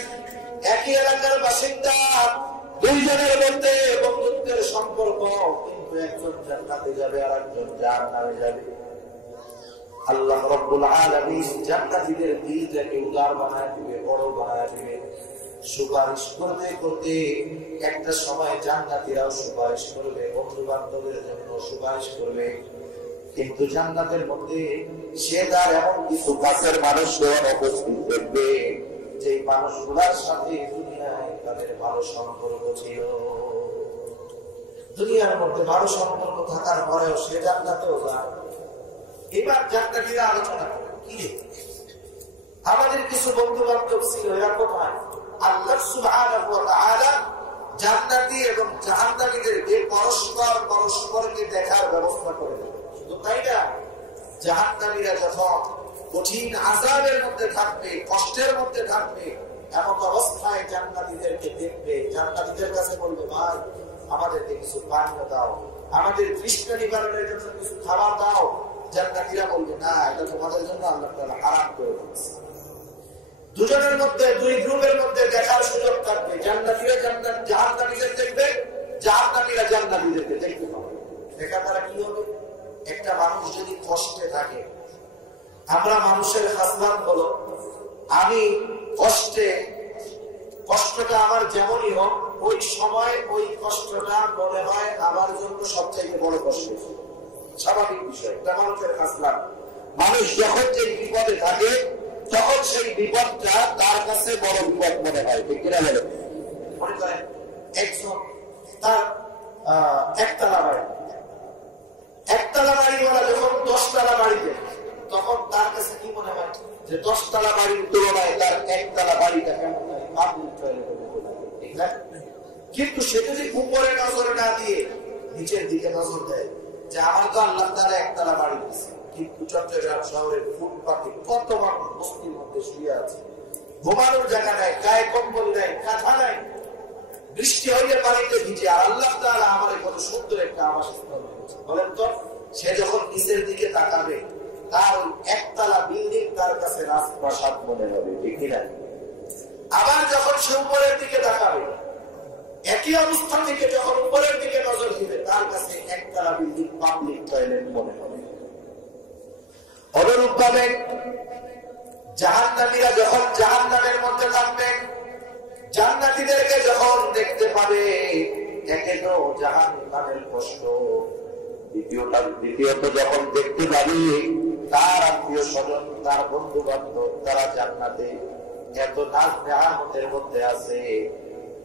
একই এলাকার বাসিন্দা, দুইজনের মধ্যে বন্ধুত্বের সম্পর্ক, কিন্তু একজন জান্নাতে যাবে আর একজন জাহান্নামে যাবে। আল্লাহ রাব্বুল আলামিন জান্নাতীদের দিলটাকে উদার বানায় দিবে, বড় বানায় দিবে। সুপারিশ করতে করতে একটা সময় জান্নাতীরাও সুপারিশ করবে, বন্ধু বান্ধবের জন্য সুপারিশ করবে। কিন্তু জান্নাতের মধ্যে সে তার এমন কিছু কাছের মানুষও উপস্থিত দেখবে, যে মানুষগুলোর সাথে দুনিয়ায় তাদের ভালো সম্পর্ক ছিল। দুনিয়ার মধ্যে ভালো সম্পর্ক থাকার পরেও সে জান্নাতেও যায়। এবার জান্নাতীরা আলোচনা করে, কি আমাদের কিছু বন্ধু বান্ধব ছিল, এরা কোথায়? আল্লাহ সুবহানাহু ওয়া তাআলা জান্নাতী এবং জাহান্নামীদেরকে পরস্পরকে দেখার ব্যবস্থা করে দেন। শুধু তাই না, জাহান্নামীরা যখন কঠিন আযাবের মধ্যে থাকবে, কষ্টের মধ্যে থাকবে, এমন অবস্থায় জান্নাতীদেরকে দেখবে, জান্নাতীদের কাছে বলবে, ভাই আমাদেরকে কিছু পানীয় দাও, আমাদের তৃষ্ণা নিবারণের জন্য কিছু খাবার দাও। জান্নাতীরা বলবে, না, এটা তোমাদের জন্য আল্লাহ তাআলা হারাম করে দিয়েছে। দুজনের মধ্যে, দুই গ্রুপের মধ্যে দেখার সুযোগ থাকবে। জান্নাতীরা জাহান্নামীদের দেখবে, জাহান্নামীরা জান্নাতীদেরকে দেখতে পাবে। দেখা তারা কি হবে? একটা মানুষ যদি কষ্টে থাকে, আমরা মানুষের খাসলাত হলো, আমি কষ্টটা আমার যেমনই হোক, ওই সময় ওই কষ্টটা মনে হয় আমার জন্য সবচেয়ে বড় কষ্ট। স্বাভাবিক বিষয়, এটা মানুষের খাসলাত। মানুষ যখন যে বিপদে থাকে, তখন সেই বিপদটা তার কাছে বড় বিপদ মনে হয়। ঠিক কিনা বলে? মনে করেন একজন তার একতলা বাড়িওয়ালা যখন 10 তলা বাড়িতে, তখন তার কাছে কি মনে হয় যে 10 তলা বাড়ির তুলনায় তার একতলা বাড়িটা কেমন হয়, ঠিক না? কিন্তু সে যদি উপরে নজর না দিয়ে নিচের দিকে নজর দেয়, যে আমার তো আল্লাহ তাআলা একতলা বাড়ি দিয়েছে, কিন্তু চট্টগ্রাম শহরের ফুটপাতে কত মানুষ বস্তির মধ্যে শুয়ে আছে, ঘুমানোর জায়গা নাই, গায়ে কম্বল নাই, কাঁথা নাই, বৃষ্টি হইলে পানিতে ভিজে, আর আল্লাহ তাআলা আমার কত সুন্দর একটা আবাসস্থল দিয়েছে। বলেন তো, সে যখন নিচের দিকে তাকাবে, তার একতলা বিল্ডিং তার কাছে রাজপ্রাসাদ মনে হবে। ঠিক কিনা? আবার যখন সে উপরের দিকে তাকাবে, একই অবস্থা থেকে যখন উপরের দিকে নজর দিবে, তার কাছে একতলা বিল্ডিং পাবলিক টয়লেট মনে হবে। অনুরূপ ভাবে জাহান্নামীরা যখন জাহান্নামের মধ্যে থাকবে, জান্নাতীদেরকে যখন দেখতে পাবে, একে তো জাহান্নামের কষ্ট, দ্বিতীয়ত যখন দেখতে পাবে তার আত্মীয় স্বজন, তার বন্ধু বান্ধব, তারা জান্নাতে এত নাজ নেয়ামতের মধ্যে আছে,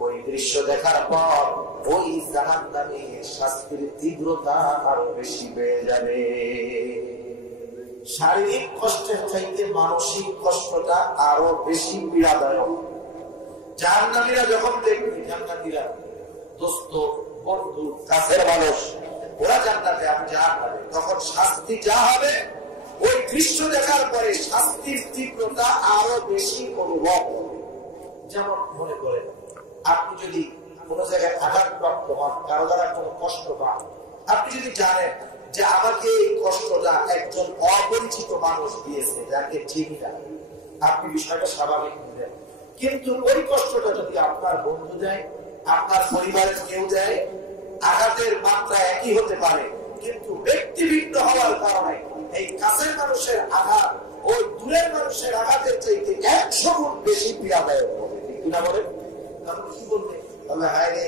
ওই দৃশ্য দেখার পর ওই জাহান্নামীর শাস্তির তীব্রতা আরো বেশি বেড়ে যাবে। শারীরিক কষ্টের চাইতে মানসিক কষ্টটা আরো বেশি পীড়াদায়ক। জাহান্নামীরা যখন দেখবে, জান্নাতীরা দোস্ত, বন্ধু, কাছের মানুষ, ওরা জান্নাতে, আমি জাহান্নামে, তখন শাস্তি যা হবে, ওই দৃশ্য দেখার পরে শাস্তির তীব্রতা আরো বেশি অনুভব হবে। যেমন মনে করেন, আপনি যদি কোন জায়গায় আঘাতপ্রাপ্ত হন, কারো দ্বারা কোনো কষ্ট পান, আপনি যদি জানেন যে আমাকে এই কষ্টটা একজন অপরিচিত মানুষ দিয়েছে, যাকে চিনি না, আপনি বিষয়টা স্বাভাবিক নিলেন। কিন্তু ওই কষ্টটা যদি আপনার বন্ধু দেয়, আপনার পরিবারের কেউ দেয়, আঘাতের মাত্রা একই হতে পারে, কিন্তু ব্যক্তিভিন্ন হওয়ার কারণে এই কাছের মানুষের আঘাত ওই দূরের মানুষের আঘাতের চাইতে 100 গুণ বেশি পীড়াদায়ক হবে। ঠিক না বলেন? তাহলে কি বলবে? তাহলে হায় রে,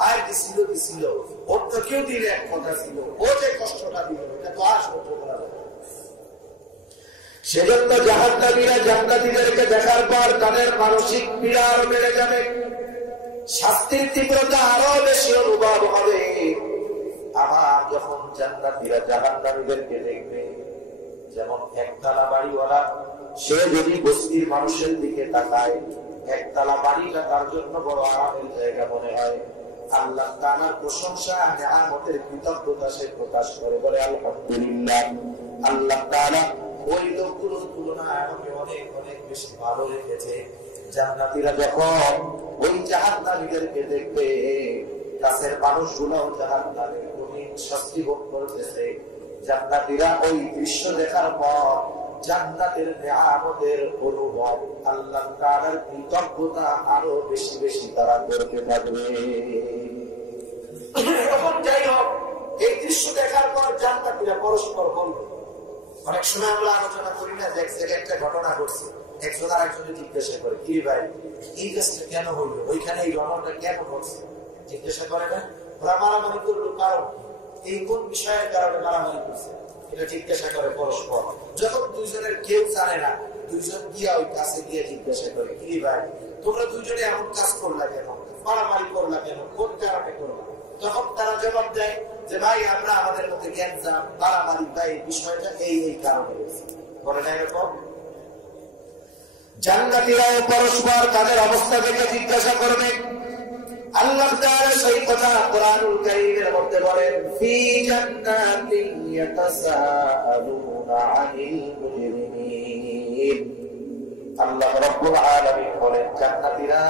মায়ের দিছিল ওর তো কেউ দিলে এক কথা ছিল, ও যে কষ্টটা দিল এটা তো আর সহ্য করা যাবে। সেজন্য জাহান্নামীরা জান্নাতীদেরকে দেখার পর তাদের মানসিক পীড়া আরো বেড়ে যাবে, শাস্তির তীব্রতা আরো বেশি অনুভব হবে। আবার যখন জান্নাতীরা জাহান্নামীদেরকে দেখবে, যেমন একতলা বাড়িওয়ালা সে যদি বস্তির মানুষের দিকে তাকায়, একতলা বাড়িটা তার জন্য বড় আরামের জায়গা মনে হয়। আল্লাহ তাআলার প্রশংসা নিয়ামতের কৃতজ্ঞতা সে প্রকাশ করে, বলে আলহামদুলিল্লাহ। আল্লাহ তাআলা ওই লোকগুলোর তুলনায় আমাকে অনেক অনেক বেশি ভালো রেখেছে। জান্নাতীরা যখন ওই জাহান্নামীদেরকে দেখবে, কাছের মানুষগুলো জাহান্নামে কঠিন শাস্তি ভোগ করতেছে, জান্নাতীরা ওই দৃশ্য দেখার পর জান্নাতের নিয়ামতের অনুভব, আল্লাহ তাআলার কৃতজ্ঞতা আরো বেশি বেশি তারা করতে থাকবে। এখন যাই হোক, এই দৃশ্য দেখার পর জান্নাতীরা পরস্পর বলবে, অনেক সময় আমরা আলোচনা করি না যে এক জায়গায় একটা ঘটনা ঘটছে, একজন আর একজনে জিজ্ঞাসা করে, কি ভাই এই কাজটা কেন হইলো, ওইখানে এই ঘটনাটা কেন ঘটছে, জিজ্ঞাসা করে না? ওরা মারামারি করলো, কারণ এই কোন বিষয়ের কারণে মারামারি করছে এটা জিজ্ঞাসা করে পরস্পর। যখন দুইজনের কেউ জানে না, দুইজন গিয়া ওই কাছে গিয়ে জিজ্ঞাসা করে, কি ভাই তোমরা দুইজনে এমন কাজ করলা কেন, মারামারি করলা কেন, কোন কারণে করলা? তখন তারা জবাব দেয় যে ভাই আমরা আমাদের মধ্যে জ্ঞান মারামারি বা এই বিষয়টা এই এই কারণে হয়েছে, বলে না এরকম? জান্নাতীরাও পরস্পর তাদের অবস্থা দেখে জিজ্ঞাসা করবে। আল্লাহ তাআলা সেই কথা কোরআনুল কারীমের মধ্যে বলেন, ফি জান্নাতিন ইয়াতাসাআলুনা আনিল মুজরিমিন। আল্লাহ রাব্বুল আলামিন বলেন, জান্নাতীরা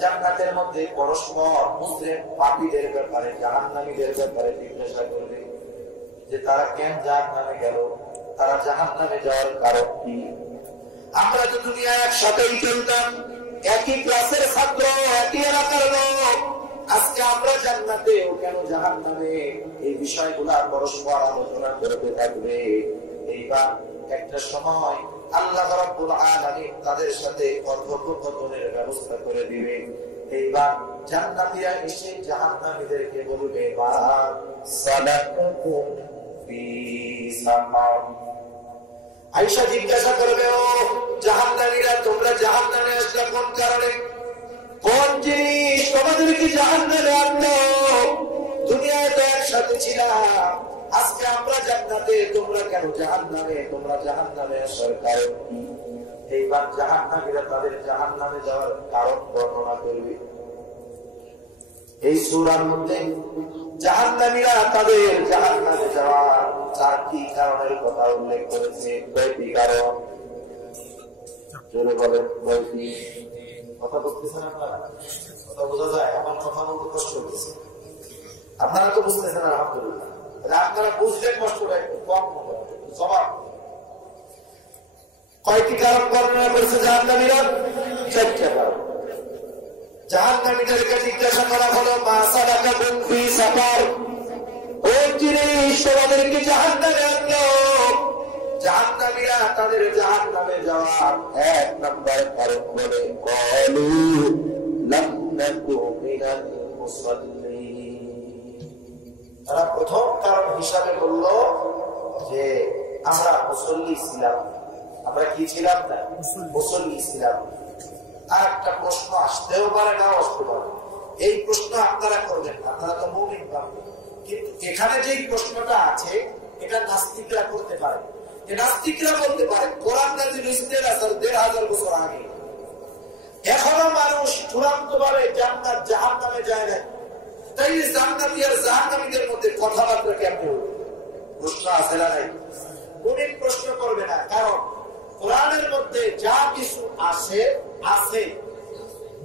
জান্নাতের মধ্যে পরস্পর মুসলিম পাপীদের ব্যাপারে, জাহান্নামীদের ব্যাপারে জিজ্ঞাসা করবে যে তারা কেন জাহান্নামে গেল, তারা জাহান্নামে যাওয়ার কারণ কি? আমরা তো দুনিয়ায় একসাথেই চলতাম, একই ক্লাসের ছাত্র, একই এলাকার লোক, আজকে আমরা জান্নাতে ও কেন জাহান্নামে, এই বিষয়গুলা পরস্পর আলোচনা করতে থাকবে। এইবার একটা সময় আল্লাহ রাব্বুল আলামিন তাদের সাথে কথোপকথনের ব্যবস্থা করে দিবে। এইবার জান্নাতীরা এসে জাহান্নামীদেরকে বলবে, মা সালাকাকুম ফি সাকার। আয়েশা জিজ্ঞাসা করবে, ও জাহান্নামীরা তোমরা জাহান্নামে আসলে কোন কারণে, কোন জিনিস তোমাদেরকে জাহান্নামে আনলো? দুনিয়ায় তো একসাথে ছিলাম, আজকে আমরা জান্নাতে, তোমরা কেন জাহান্নামে, তোমরা জাহান্নামে আসার কারণ কি? এইবার জাহান্নামীরা তাদের জাহান্নামে যাওয়ার কারণ বর্ণনা করবে। এই সূরার মধ্যে জাহান্নামীরা তাদের জাহান্নামে যাওয়ার 4টি কারণের কথা উল্লেখ করেছে। কয়টি কারণ? জোরে বলেন, কয়টি? কথা বলতেছেন আপনারা? কথা বোঝা যায়? আমার কথা বলতে কষ্ট হচ্ছে, আপনারা তো বুঝতেছেন আলহামদুলিল্লাহ। আপনারা বুঝলে কষ্টটা একটু কম হবে। জবাব, কয়টি কারণ বর্ণনা করেছে জাহান্নামীরা? 4টা কারণ। জাহান্নামীদেরকে জিজ্ঞাসা করা হলো, মা সালাকাকুম ফি সাকার, কোন জিনিস তোমাদেরকে জাহান্নামে আনলো? জাহান্নামীরা তাদের জাহান্নামে যাওয়ার 1 নম্বর কারণ বলে, ক্বালু লাম নাকু মিনাল মুসাল্লিন। তারা প্রথম কারণ হিসাবে বলল যে আমরা মুসল্লি ছিলাম। আমরা কি ছিলাম না? মুসল্লি ছিলাম। আর একটা প্রশ্ন আসতেও পারে, না আসতে পারে, এই প্রশ্ন আপনারা করবেন, আপনারা তো মুমিন পাবেন, কিন্তু এখানে যে প্রশ্নটা আছে এটা নাস্তিকরা করতে পারে। নাস্তিকরা বলতে পারে কোরআন নাযিল হয়েছে 1500 বছর আগে, এখনো মানুষ চূড়ান্ত ভাবে জান্নাত জাহান্নামে যায় না, তাই জান্নাতি আর জাহান্নামীদের মধ্যে কথাবার্তা কেমন হবে? প্রশ্ন আছে না নাই? মুমিন প্রশ্ন করবে না, কারণ কোরআনের মধ্যে যা কিছু আছে,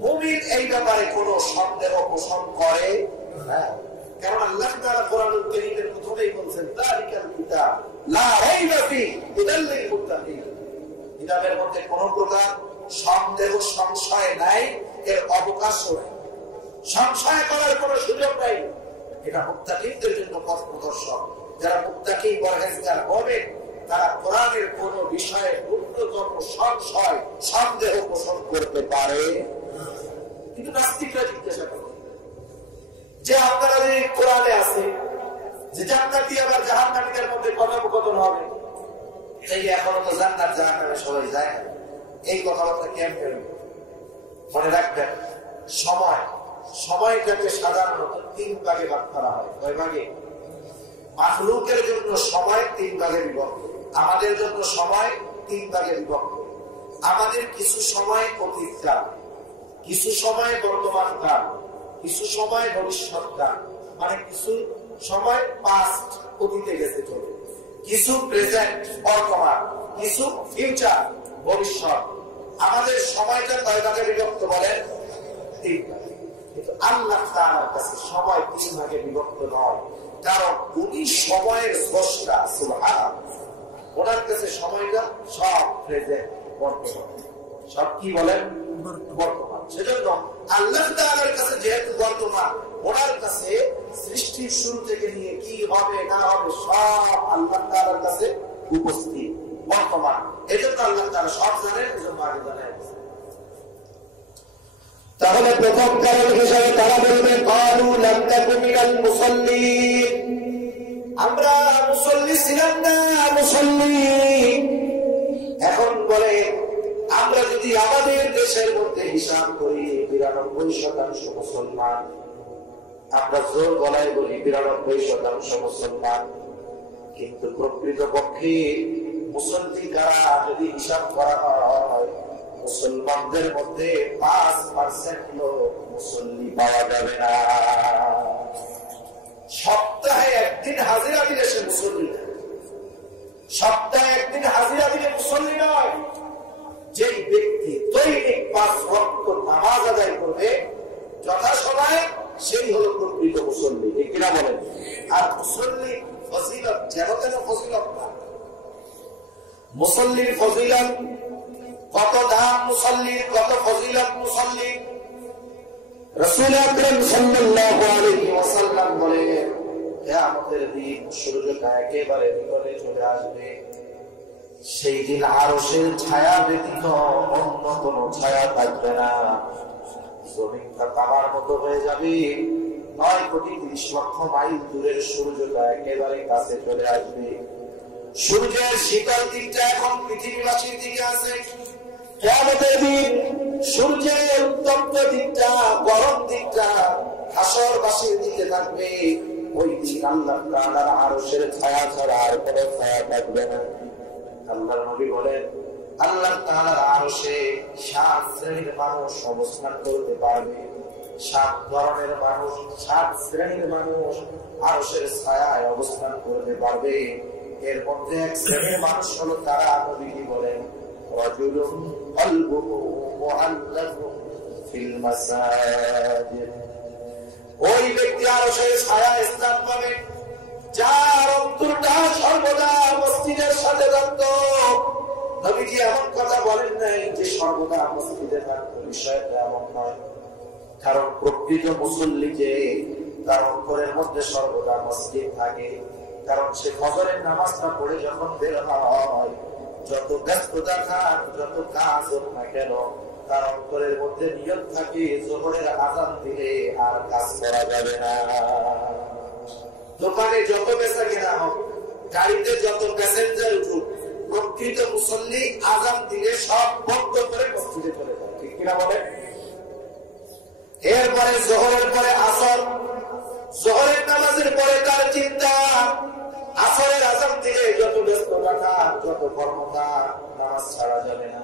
মুমিন এই ব্যাপারে কোনো সন্দেহ পোষণ করে না। কারণ আল্লাহ তাআলা কোরআনুল কারীমের প্রথমেই বলছেন, যালিকাল কিতাব লা রাইবা ফীহি হুদাল লিল মুত্তাকিন। কিতাবের মধ্যে কোনো প্রকার সন্দেহ সংশয় নাই, এর অবকাশও নাই, সংশয় করার কোনো সুযোগ নাই। এটা মুত্তাকিনদের জন্য পথ প্রদর্শক। যারা মুত্তাকি পরহেজগার হবে তারা কোরআনের কোন বিষয়ে ন্যূনতম সংশয় সন্দেহ পোষণ করতে পারে। কিন্তু নাস্তিকরা জিজ্ঞাসা করে, যে আপনারা যে কোরআনে আছে যে জান্নাতি আবার জাহান্নামীদের মধ্যে কথোপকথন হবে, এই এখনো তো জান্নাত জাহান্নামে সবাই যায় না, এই কথাবার্তা কেমন? মনে রাখবেন, সময়টাকে সাধারণত 3 ভাগে ভাগ করা হয়। কয় ভাগে? মাখলুকের জন্য সময় 3 ভাগে বিভক্ত, আমাদের জন্য সময় 3 ভাগে বিভক্ত। আমাদের কিছু সময় অতীতকাল, কিছু সময় বর্তমান কাল, কিছু সময় ভবিষ্যৎ কাল, মানে কিছু সময় পাস্ট অতীতে গেছে চলে, কিছু প্রেজেন্ট বর্তমান, কিছু ফিউচার ভবিষ্যৎ। আমাদের সময়টা কয় ভাগে বিভক্ত বলেন? 3 ভাগে। কিন্তু আল্লাহ তাআলার কাছে সময় 3 ভাগে বিভক্ত নয়, কারণ উনি সময়ের স্রষ্টা। সুবহানাল্লাহ। ওনার কাছে সময়টা সব প্রেজেন্ট, বর্তমান, সব কি বলেন? বর্তমান। সেজন্য আল্লাহ তাআলার কাছে যেহেতু বর্তমান, ওনার কাছে সৃষ্টির শুরু থেকে নিয়ে কি হবে না হবে সব আল্লাহ তাআলার কাছে উপস্থিত, বর্তমান। এজন্য আল্লাহ তাআলা সব জানেন, এজন্য আগে জানেন। তাহলে প্রথম কারণ হিসেবে তারা বলবে ক্বালু লাম তাকু মিনাল মুসাল্লিন, আমরা মুসল্লি ছিলাম না, মুসল্লি। এখন বলে আমরা যদি আমাদের দেশের মধ্যে হিসাব করি 92% মুসলমান, আমরা জোর গলায় বলি 92% মুসলমান, কিন্তু প্রকৃতপক্ষে মুসল্লি কারা যদি হিসাব করা হয়, মুসলমানদের মধ্যে 5% লোক মুসল্লি পাওয়া যাবে না। সপ্তাহে একদিন হাজিরা দিলে সে মুসল্লি না, সপ্তাহে একদিন হাজিরা দিলে মুসল্লি নয়। যে ব্যক্তি দৈনিক 5 ওয়াক্ত নামাজ আদায় করবে যথাসময়ে, সেই হলো প্রকৃত মুসল্লি। ঠিক কিনা বলেন? আর মুসল্লি ফজিলত যেন তেন ফজিলত না। মুসল্লির ফজিলত কত দাম, মুসল্লির কত ফজিলত মুসল্লির। রাসূল আকরাম সাল্লাল্লাহু আলাইহি ওয়াসাল্লাম বলেন, কিয়ামতের দিন সূর্যটা একেবারে নিকটে চলে আসবে। সেই দিন আরশের ছায়া ব্যতীত অন্য কোনো ছায়া থাকবে না। জমিনটা তামার মতো হয়ে যাবে। 9,30,00,000 মাইল দূরের সূর্যটা একেবারে কাছে চলে আসবে। সূর্যের শীতল দিকটা এখন পৃথিবীবাসীর দিকে আছে। কিয়ামতের দিন সূর্যের উত্তপ্ত দিকটা, গরম দিকটা হাশরবাসীর দিকে থাকবে। ওই দিন আল্লাহ তাআলার আরশের ছায়া ছাড়া আর কোনো ছায়া থাকবে না। আল্লাহর নবী বলেন, আল্লাহ তাআলার আরশে 7 শ্রেণীর মানুষ অবস্থান করতে পারবে। 7 ধরনের মানুষ, 7 শ্রেণীর মানুষ আরশের ছায়ায় অবস্থান করতে পারবে। এর মধ্যে এক শ্রেণীর মানুষ হলো তারা, নবী বলেন, রাজুলুন কলবুহু মুআল্লাকুন ফিল মাসাজিদ। ওই ব্যক্তি আরশের ছায়ায় স্থান পাবে যার অন্তরটা সর্বদা মসজিদের সাথে যুক্ত। নবীজি এমন কথা বলেন নাই যে সর্বদা মসজিদে থাকবে, বিষয়টা এমন নয়। কারণ প্রকৃত মুসল্লি যে, তার অন্তরের মধ্যে সর্বদা মসজিদ থাকে। কারণ সে ফজরের নামাজটা পড়ে যখন বের হয়, যত ব্যস্ততা থাক, যত কাজ হোক না কেন, তার অন্তরের মধ্যে নিয়ত থাকে যোহরের আযান দিলে আর কাজ করা যাবে না। দোকানে যত বেচা কেনা হোক, গাড়িতে যত প্যাসেঞ্জার উঠুক, প্রকৃত মুসল্লি আযান দিলে সব বন্ধ করে মসজিদে চলে যায়। ঠিক কিনা বলে? এরপরে যোহরের পরে আসর, যোহরের নামাজের পরে তার চিন্তা, আসরের আযান দিলে যত ব্যস্ততা থাক, যত কর্ম থাক, নামাজ ছাড়া যাবে না।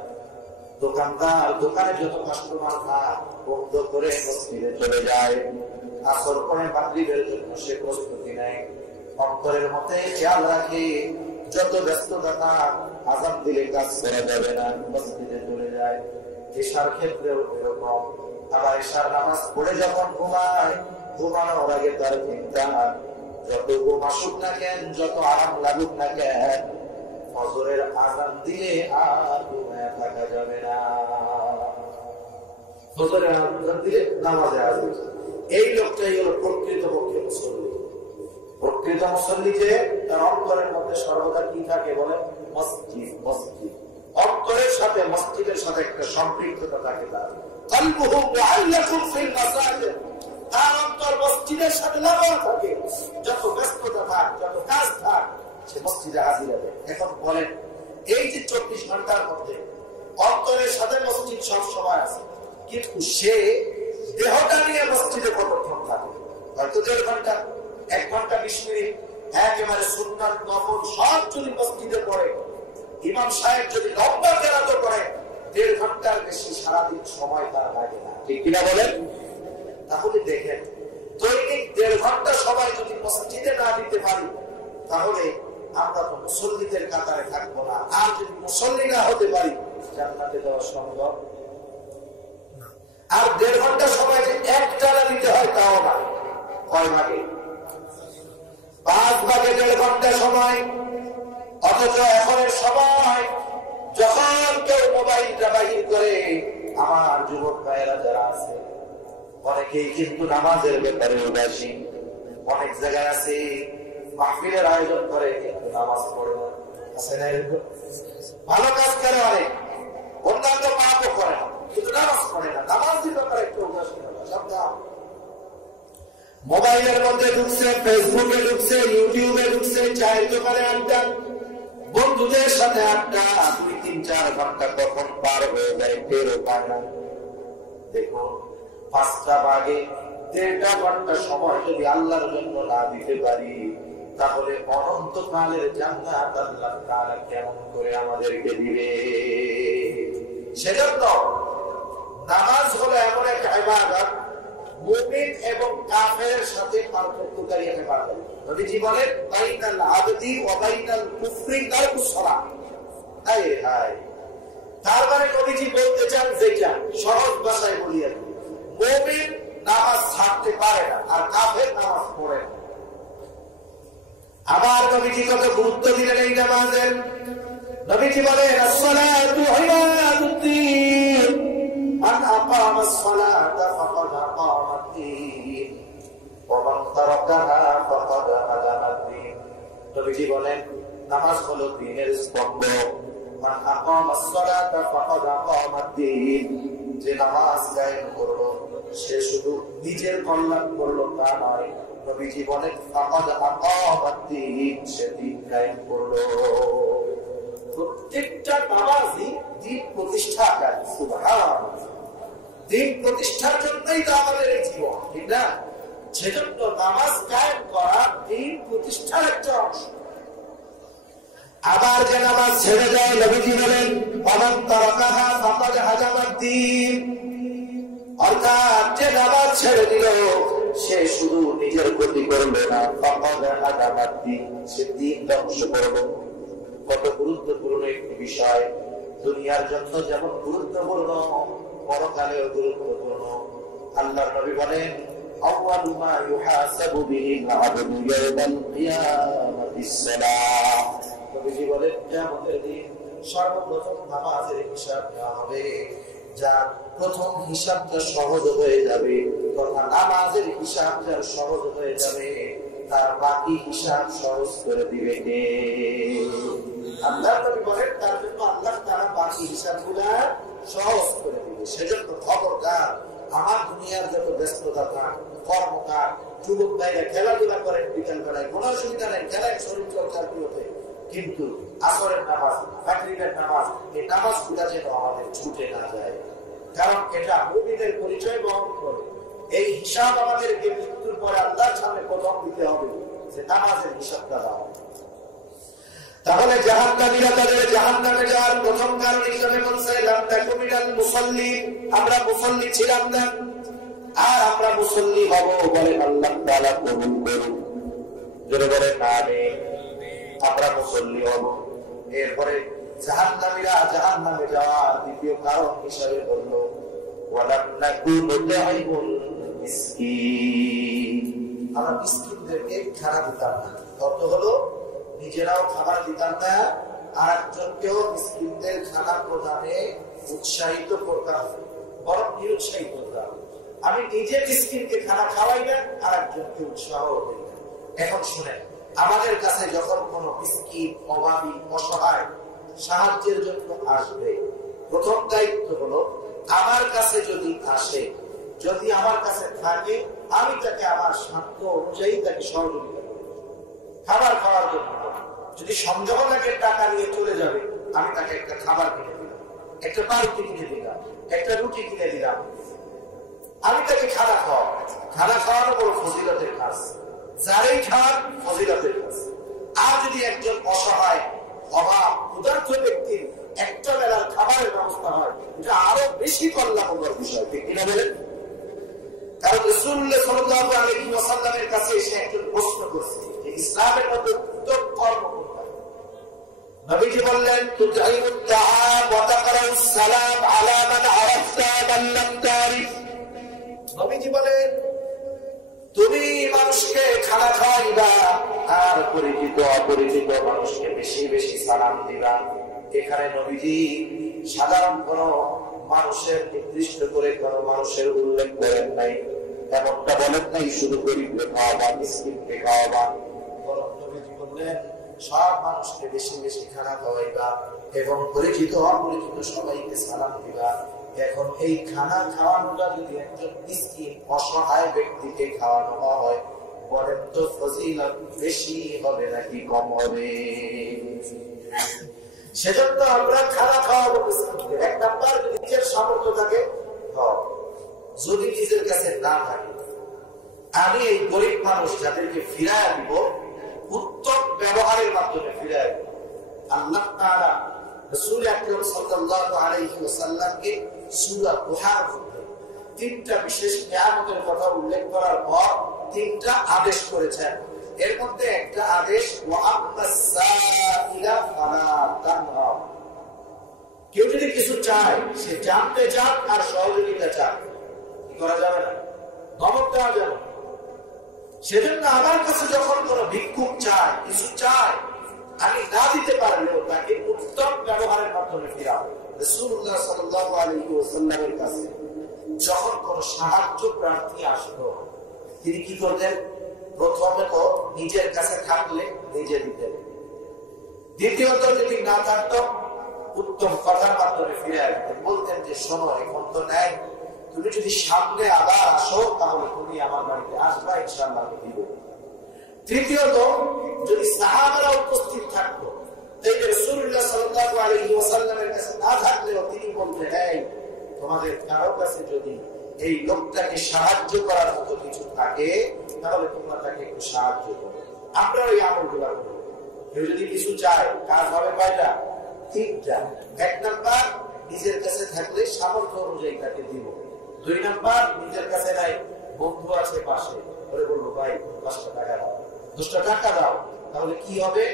দোকানদার দোকানে যত কাস্টমার থাক, বন্ধ করে মসজিদে চলে যায়। আসর পরে মাগরিবের জন্য সে প্রস্তুতি নেয়, অন্তরের মধ্যে খেয়াল রাখে যত ব্যস্ততা থাক, আযান দিলে কাজ করা যাবে না, মসজিদে চলে যায়। এশার ক্ষেত্রেও এরকম। আবার এশার নামাজ পড়ে যখন ঘুমায়, ঘুমানোর আগে তার চিন্তা, যত ঘুম আসুক না কেন, যত আরাম লাগুক না কেন, ফজরের আযান দিলে আর ঘুমায় থাকা যাবে না। ফজরের আযান দিলে নামাজে আসবে। এই লোকটাই হলো প্রকৃত পক্ষে মুসল্লি। প্রকৃত মুসল্লি যে তার অন্তরের মধ্যে সর্বদা কি থাকে বলে? মসজিদ। মসজিদ অন্তরের সাথে, মসজিদের সাথে একটা সম্পৃক্ততা থাকে তার। কলবুহু মুআল্লাকুন ফিল মাসাজিদ, তার অন্তর মসজিদের সাথে লাগানো থাকে, যত ব্যস্ততা থাক, যত কাজ থাক, সে মসজিদে হাজির হবে। এখন বলেন, এই যে 24 ঘন্টার মধ্যে অন্তরের সাথে মসজিদ সব সময় আছে, কিন্তু সে দেহটা নিয়ে মসজিদে কতক্ষণ থাকে? হয়তো 1.5 ঘন্টা, 1 ঘন্টা 20 মিনিট, একেবারে সুন্নাত নফল সব যদি মসজিদে পড়ে, ইমাম সাহেব যদি লম্বা কেরাত করে, 1.5 ঘন্টার বেশি সারাদিন সময় তার লাগে না, ঠিক কিনা বলেন? তাহলে দেখেন, দৈনিক 1.5 ঘন্টা সময় যদি মসজিদে না দিতে পারি, তাহলে আমরা তো মুসল্লিদের কাতারে থাকবো না। আর যদি মুসল্লি না হতে পারি, জান্নাতে যাওয়া সম্ভব? আর 1.5 ঘন্টা সময় যে একটানা দিতে হয় তাও না। কয় ভাগে? 5 ভাগে 1.5 ঘন্টা সময়। অথচ এখনের সময় যখন কেউ মোবাইলটা বাহির করে, আমার যুবক ভাইয়েরা যারা আছে অনেকেই কিন্তু নামাজের ব্যাপারে উদাসীন। অনেক জায়গায় আছে মাহফিলের আয়োজন করে কিন্তু নামাজ পড়ে না, আছে না এরকম? ভালো কাজ করে অনেক, অন্যান্য পাপও করে না, কিন্তু নামাজ পড়ে না। নামাজের ব্যাপারে একটু উদাসীন। মোবাইলের মধ্যে ঢুকছে, ফেসবুকে ঢুকছে, ইউটিউবে ঢুকছে, চায়ের দোকানে আড্ডা, বন্ধুদের সাথে আড্ডা, 2-3-4 ঘন্টা কখন পার হয়ে যায় টেরও পায় না। দেখুন, 5টা ভাগে 1.5 ঘন্টা সময় যদি আল্লাহর জন্য না দিতে পারি, তাহলে অনন্তকালের জান্নাত আল্লাহ তাআলা কেমন করে আমাদেরকে দিবে? সেজন্য নামাজ হলো এমন একটা ইবাদত, মুমিন এবং কাফেরের সাথে পার্থক্যকারী একটা ইবাদত। নবীজি বলেন, বাইনাল আবদি ওয়া বাইনাল কুফরি তারকুস সালাত। হায় হায়, তার মানে নবীজি বলতে চান যেটা সহজ ভাষায় বলি আর কি, মুমিন নামাজ ছাড়তে পারে না, আর কাফের নামাজ পড়ে না। আবার নবীজি কত গুরুত্ব দিলেন এই নামাজের। নবীজি বলেন, আসসালাতু ইমাদুদ্দিন, মান আকামাস সালাতা ফাকাদ আকামাদ্দিন ওয়া মান তারাকাহা ফাকাদ হাদামাদ্দিন। নবীজি বলেন, নামাজ হলো দ্বীনের স্তম্ভ। মান আকামাস সালাতা ফাকাদ আকামাদ্দিন, যে নামাজ কায়েম করলো সে শুধু নিজের কল্যাণ করলো তা নয়, নবীজি বলেন ফাকাদ আকামাদ্দিন, সে দ্বীন কায়েম করলো। প্রত্যেকটা নামাজই দ্বীন প্রতিষ্ঠাকারী। সুবহানাল্লাহ, দ্বীন প্রতিষ্ঠার জন্যই তো আমাদের এই জীবন, ঠিক না? সেজন্য নামাজ কায়েম করা দ্বীন প্রতিষ্ঠার একটা অংশ। আবার যে নামাজ ছেড়ে যায়, নবীজি বলেন ফামান তারাকাহা ফাকাদ হাদামাদ্দিন, অর্থাৎ যে নামাজ ছেড়ে দিল সে শুধু নিজের ক্ষতি করলো না, ফাকাদ হাদামাদ্দিন, সে দ্বীন ধ্বংস করলো। কত গুরুত্বপূর্ণ একটি বিষয়, দুনিয়ার জন্য যেমন গুরুত্বপূর্ণ, পরকালেও গুরুত্বপূর্ণ। আল্লাহর নবী বলেন, আউয়ালু মা ইউহাসাবু বিহিল আবদু ইয়াওমাল কিয়ামাতিস সালাহ। নবীজি বলেন, কিয়ামতের দিন সর্বপ্রথম নামাজের হিসাব নেওয়া হবে। যার প্রথম হিসাবটা সহজ হয়ে যাবে, তথা নামাজের হিসাব যার সহজ হয়ে যাবে, তার বাকি হিসাব সহজ করে দিবে কে? আল্লাহ নবী বলেন, তার জন্য আল্লাহ তাআলা বাকি হিসাবগুলা সহজ করে দিবে। সেজন্য খবরদার, আমার দুনিয়ার যত ব্যস্ততা থাক, কর্মকার, যুবক ভাইরা খেলাধুলা করেন বিকাল বেলায়, কোনো অসুবিধা নেই, খেলায় শরীর চর্চার বিরুদ্ধে, কিন্তু আসরের নামাজ, মাগরিবের নামাজ, এই নামাজগুলা যেন আমাদের ছুটে না যায়, কারণ এটা মুমিনের পরিচয় বহন করে। এই হিসাব আমাদেরকে মৃত্যুর পরে আল্লাহর সামনে প্রথম দিতে হবে, যে নামাজের হিসাবটা দাও। তাহলে জাহান্নামীরা তাদের জাহান্নামে যাওয়ার প্রথম কারণ হিসেবে বলছে, লাম তাকু মিনাল মুসাল্লিন, আমরা মুসাল্লি ছিলাম না, আর আমরা মুসাল্লি হব। বলেন আল্লাহ তাআলা কবুল করুন। যারা বলেন আমিন, আমরা মুসাল্লি হব। এরপরে জাহান্নামীরা জাহান্নামে যাওয়ার দ্বিতীয় কারণ হিসেবে বলল, ওয়ালাম নাকু নুতঈমুল মিসকিন, আমরা মিসকিনদেরকে খানা দিতাম না। অর্থ হলো নিজেরাও খাবার দিতাম না, আর একজনকেও মিসকিনদের খানা প্রদানে উৎসাহিত করতাম, বরং নিরুৎসাহিত করতাম। আমি নিজে মিসকিনকে খানা খাওয়াই না, আর একজনকে উৎসাহ দিই না। এখন শুনেন, আমাদের কাছে যখন কোনো মিসকিন, অভাবী, অসহায় সাহায্যের জন্য আসবে, প্রথম দায়িত্ব হলো আমার কাছে যদি আসে, যদি আমার কাছে থাকে আমি তাকে আমার সাধ্য অনুযায়ী তাকে সহযোগিতা করব, খাবার খাওয়ার জন্য। যদি সন্দেহ লাগে টাকা নিয়ে চলে যাবে, আমি তাকে একটা খাবার কিনে দিলাম, একটা বাড়িতে কিনে দিলাম, একটা রুটি কিনে দিলাম, আমি তাকে খানা খাওয়াবো। খানা খাওয়ানো বড় ফজিলতের কাজ, যারাই খান ফজিলতের কাজ। আর যদি একজন অসহায় অভাব ক্ষুধার্ত ব্যক্তির একটা বেলার খাবারের ব্যবস্থা হয়, এটা আরো বেশি কল্যাণকর বিষয়, ঠিক কিনা বলেন? কারণ রাসূলুল্লাহ সাল্লাল্লাহু আলাইহি ওয়াসাল্লামের কাছে এসে একজন প্রশ্ন করছে যে ইসলামের মধ্যে উত্তম কর্ম কোনটা? নবীজি বললেন, তুতাইমুত তাআম ওয়া তাকরাউস সালাম আলা মান আরাফতা মান লাম তারিফ। নবীজি বলেন, তুমি মানুষকে খানা খাওয়াইবা আর পরিচিত অপরিচিত মানুষকে বেশি বেশি সালাম দিবা। এখানে নবীজি সাধারণ কোন মানুষের নির্দিষ্ট করে কোন মানুষের উল্লেখ করেন নাই, এমনটা বলেন নাই শুধু গরিবকে খাওয়াবা, মিসকিনকে খাওয়াবা। বরং নবীজি বললেন, সব মানুষকে বেশি বেশি খানা খাওয়াইবা এবং পরিচিত অপরিচিত সবাইকে সালাম দিবা। এখন এই খানা খাওয়ানোটা যদি একজন মিসকিন অসহায় ব্যক্তিকে খাওয়ানো হয়, বলেন তো ফজিলত বেশি হবে নাকি কম হবে? সেজন্য আমরা খানা খাওয়াবো মিসকিনকে। এক নাম্বার, নিজের সামর্থ্য থাকে, যদি নিজের কাছে না থাকে, আমি এই গরিব মানুষ যাদেরকে ফিরায় দিব, উত্তম ব্যবহারের মাধ্যমে ফিরায় দিব। আল্লাহ তাআলা রাসূল আকরাম সাল্লাল্লাহু আলাইহি ওয়াসাল্লামকে সূরা দুহার মধ্যে তিনটা বিশেষ নিয়ামতের কথা উল্লেখ করার পর তিনটা আদেশ করেছেন। এর মধ্যে একটা আদেশ, ওয়া আম্মাস সাইলা ফালা তানহার। কেউ যদি কিছু চায়, সে জানতে চাক আর সহযোগিতা চাক, কি করা যাবে না? ধমক দেওয়া যাবে। সেজন্য আমার কাছে যখন কোন ভিক্ষুক চায়, কিছু চায়, আমি না দিতে পারলেও তাকে উত্তম ব্যবহারের মাধ্যমে ফিরাবো। রাসূলুল্লাহ সাল্লাল্লাহু আলাইহি ওয়াসাল্লামের কাছে যখন কোন সাহায্য প্রার্থী আসলো, তিনি কি করতেন? প্রথমে তো নিজের কাছে থাকলে নিজে দিতেন, দ্বিতীয়ত যদি না থাকতো উত্তম কথার মাধ্যমে ফিরে আসতেন। বলতেন যে শোনো, এখন তো নেই, তুমি যদি সামনে আবার আসো তাহলে তুমি আমার বাড়িতে আসবা, ইনশাআল্লাহ আমি দিব। তৃতীয়ত, যদি সাহাবারা উপস্থিত থাকতো, তাইলে রাসূলুল্লাহ সাল্লাল্লাহু আলাইহি ওয়াসাল্লামের কাছে না থাকলেও তিনি বলতেন, এই তোমাদের কারো কাছে যদি এই লোকটাকে সাহায্য করার মতো কিছু থাকে তাহলে তোমরা তাকে একটু সাহায্য করো। আমরা এই আমলগুলো করব। কেউ যদি কিছু চায়, কাজ হবে কয়টা? তিনটা। এক নাম্বার, নিজের কাছে থাকলে সামর্থ্য অনুযায়ী তাকে দিব। দুই নাম্বার, নিজের কাছে নাই, বন্ধু আছে পাশে, ওরে বলবো ভাই 5টা টাকা দাও, 10টা টাকা দাও। তাহলে কি হবে?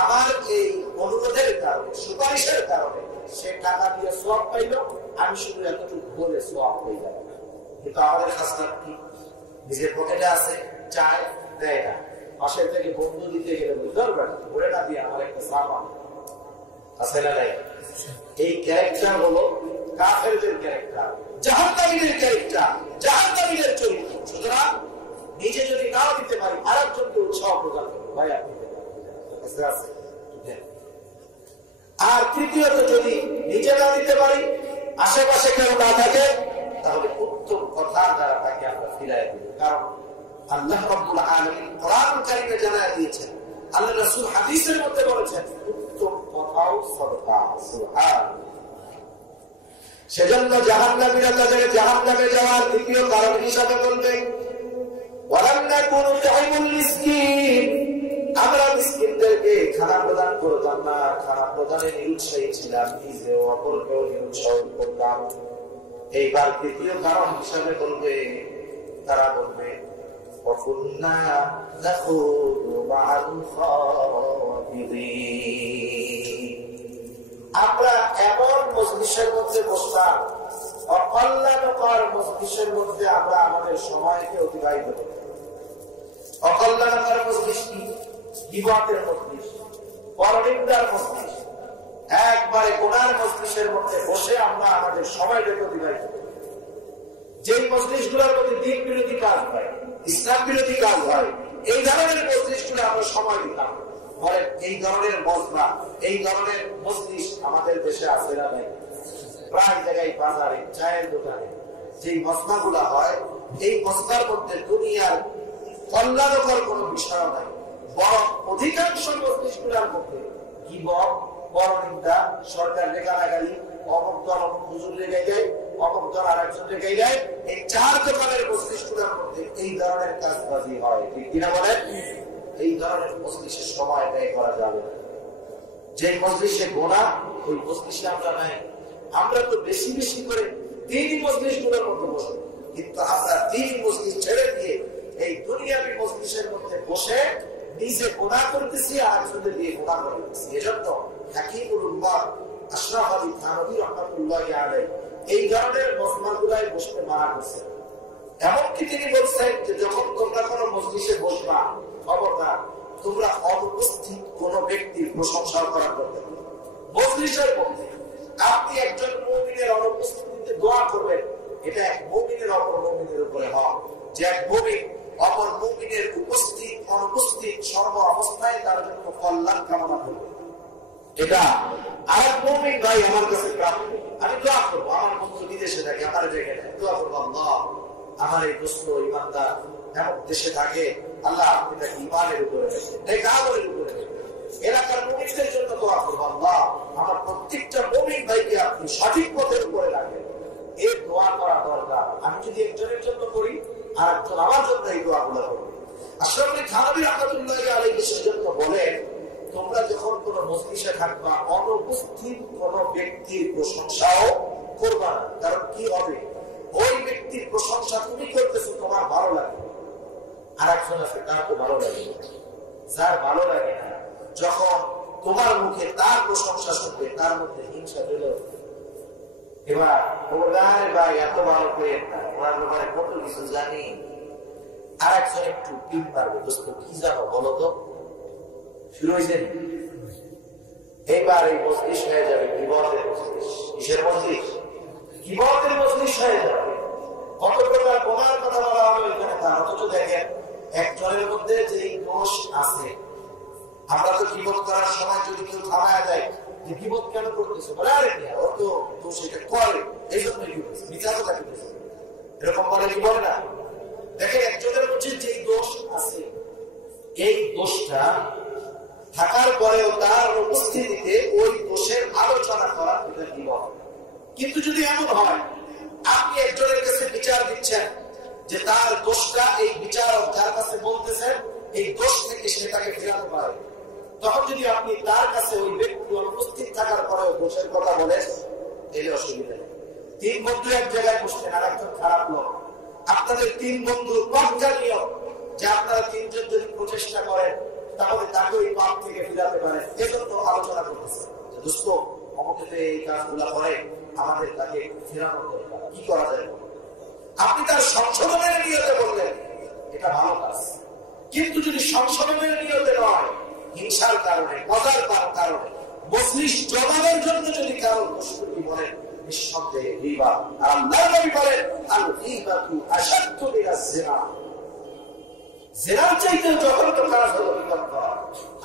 আমার এই অনুরোধের কারণে, সুপারিশের কারণে সে টাকা দিয়ে সওয়াব পাইলো, আমি শুধু এতটুকু বলে সওয়াব পেয়ে যাব। কিন্তু আমাদের খাসলাত কি? নিজের পকেটে আছে, চায়, দেয় না। পাশের থেকে বন্ধু দিতে গেলে বুঝতে ওরে না দিয়ে আমার একটা সামান আছে না নাই? এই ক্যারেক্টার হলো কাফেরদের ক্যারেক্টার, জাহান্নামীদের ক্যারেক্টার, জাহান্নামীদের চরিত্র। সুতরাং নিজে যদি নাও দিতে পারি, আরেকজনকে উৎসাহ প্রদান করবো, ভাই আপনি দেন। আর তৃতীয়ত, যদি নিজে না দিতে পারি, আশেপাশে কেউ না থাকে, তাহলে উত্তম কথা দ্বারা তাকে আমরা ফিরাই দেব। কারণ আল্লাহ রাব্বুল আলামিন কোরআন কারীমে জানায় দিয়েছেন, আল্লাহ রাসূল হাদিসের মধ্যে বলেছেন, উত্তম কথাও সদকা। সুবহানাল্লাহ। সেজন্য জাহান্নামীরা তাদের জাহান্নামে যাওয়ার দ্বিতীয় কারণ হিসাবে বলবে, ওয়ালাম নাকুনু তু'ইমুল মিসকিন, আমরা মিসকিনদেরকে খানা প্রদান করতাম না, খানা প্রদানে নিরুৎসাহী ছিলাম, নিজেও অপরকেও নিরুৎসাহ করতাম। এইবার তৃতীয় কারণ হিসাবে বলবে, তারা বলবে, ওয়াকুন্না নাখুদু মা'আল খাইদিন, আমরা এমন মজলিসের মধ্যে বসতাম, অকল্যাণকর মজলিসের মধ্যে আমরা আমাদের সময়কে অতিবাহিত করতাম। অকল্যাণকর মজলিস কি? বিবাদের মজলিস, পরনিন্দার মজলিস, একবারে গুনার মজলিসের মধ্যে বসে আমরা আমাদের সময়টাকে অতিবাহিত করি। যেই মজলিসগুলোর মধ্যে দিন বিরোধী কাজ হয়, ইসলাম বিরোধী কাজ হয়, এই ধরনের মজলিসগুলো আমরা সময় দিতাম। বলেন, এই ধরনের মজমা, এই ধরনের মজলিস আমাদের দেশে আছে না নাই? প্রায় জায়গায় বাজারে, চায়ের দোকানে যেই মজমাগুলো হয়, এই মসলার মধ্যে দুনিয়ার কল্যাণকর কোন বিষয় নাই, বরং অধিকাংশ মজলিসগুলোর মধ্যে কি বড়নিন্দা, সরকার লেগালাগালি, অমুক দল অমুক হুজুর লেগে যায়, অমুক দল আর একজন লেগে যায়। এই 4 দোকানের মজলিসগুলোর মধ্যে এই ধরনের কাজবাজি হয়, ঠিক কিনা বলেন? এই ধরনের মজলিসের সময় ব্যয় করা যাবে না। যে মজলিসে গোনা, ওই মজলিসে আমরা নাই। আমরা তো বেশি বেশি করে 3 মজলিসগুলোর মধ্যে বসে, কিন্তু আমরা 3 মজলিস ছেড়ে দিয়ে এই দুনিয়াবি মজলিসের মধ্যে বসে নিজে গোনা করতেছি আর একজনের দিয়ে গোনা করতেছি। এজন্য হাকিমুল্লাহ আশরাফ আলী থানভী রাহমাতুল্লাহি আলাইহি এই ধরনের মজমাগুলায় বসতে মানা করছেন। এমনকি তিনি বলছেন যে যখন তোমরা কোনো মজলিসে বসবা, খবরদার তোমরা অনুপস্থিত কোন ব্যক্তির প্রশংসা করার করতে হবে। মজলিসের মধ্যে আপনি একজন মুমিনের অনুপস্থিতিতে দোয়া করবেন, এটা এক মুমিনের অপর মুমিনের উপরে হক, যে এক মুমিন অপর মুমিনের উপস্থিত অনুপস্থিত সর্ব অবস্থায় তার জন্য কল্যাণ কামনা করবে। এটা আরেক মুমিন ভাই আমার কাছে প্রাপ্য, আমি দোয়া করবো, আমার বন্ধু বিদেশে থাকে, আমার দেখে নেয়, দোয়া করবো আল্লাহ আমার এই দোস্ত ইমানদার এমন দেশে থাকে, আল্লাহ আপনি তাকে ইমানের উপরে রাখেন, আমলের উপরে রাখেন। এলাকার মুমিনদের জন্য দোয়া করবো, আল্লাহ আমার প্রত্যেকটা মুমিন ভাইকে আপনি সঠিক পথের উপরে রাখেন। এই দোয়া করা দরকার। আমি যদি একজনের জন্য করি আর একজন আমার জন্য এই দোয়া গুলো করবো। আসলে থানভী রাহমাতুল্লাহি আলাইহি সেজন্য বলেন, তোমরা যখন কোন মজলিসে থাকবা অনুপস্থিত কোন ব্যক্তির প্রশংসাও করবা না। কারণ কি হবে, ওই ব্যক্তির প্রশংসা তুমি করতেছো, তোমার ভালো লাগে, আর একজন আছে তার তো ভালো লাগে। যার ভালো লাগে না, যখন তোমার মুখে তার প্রশংসা শুনবে, তার মধ্যে হিংসা চলে আসবে। এবার ওর ভাই এত ভালো পেয়ে না, ওনার ব্যাপারে কত কিছু জানি, আর একজন একটু পিন মারবে, দোস্ত কি জানো বলো তো, শুরু হয়েছে। এইবার এই মজলিস হয়ে যাবে বিবাদের মজলিস। কিসের মজলিস? বিবাদের মজলিস হয়ে যাবে। কত প্রকার গোনার কথা বলা হবে এখানে, তার অথচ দেখেন একজনের মধ্যে যে দোষ আছে, আমরা তো বিপদ করার সময় যদি কেউ থামায় যায় যে বিপদ কেন করতেছে, বলে আরে ওর তো দোষ এটা করে, এই জন্য বিচারও থাকতেছে, এরকম বলে কি বলে না? দেখেন একজনের মধ্যে যে দোষ আছে, এই দোষটা থাকার পরেও তার উপস্থিতিতে ওই দোষের আলোচনা করা এটা বিবাদ। কিন্তু যদি এমন হয় আপনি একজনের কাছে বিচার দিচ্ছেন যে তার দোষটা, এই বিচারক যার কাছে বলতেছেন এই দোষ থেকে সে তাকে ফেরাতে পারে, তখন যদি আপনি তার কাছে ওই ব্যক্তি উপস্থিত থাকার পরেও দোষের কথা বলেন, এই অসুবিধা নেই। 3 বন্ধু এক জায়গায় বসছেন, আর একজন খারাপ লোক, আপনাদের 3 বন্ধুর পক্ষানীয় যে আপনারা 3 জন যদি প্রচেষ্টা করেন তাহলে তাকে ওই পাপ থেকে ফিরাতে পারে, এজন্য আলোচনা করতেছে যে দোস্ত অমুকে এই কাজগুলা করে, আমাদের তাকে ফেরানোর দরকার, কি করা যায়। আপনি তার সংশোধনের নিয়তে বললেন, এটা ভালো কাজ। কিন্তু যদি সংশোধনের নিয়তে নয়, হিংসার কারণে, মজার কারণে, মজলিস জমানোর জন্য যদি কারো প্রস্তুতি বলেন, নিঃসন্দেহে গীবা। আর আল্লাহর নবী বলেন, আল গীবাতু আশাদ্দু মিনাজ জিনা। জিনার চাইতে যথার্থ কাজ হলো গীবত করা।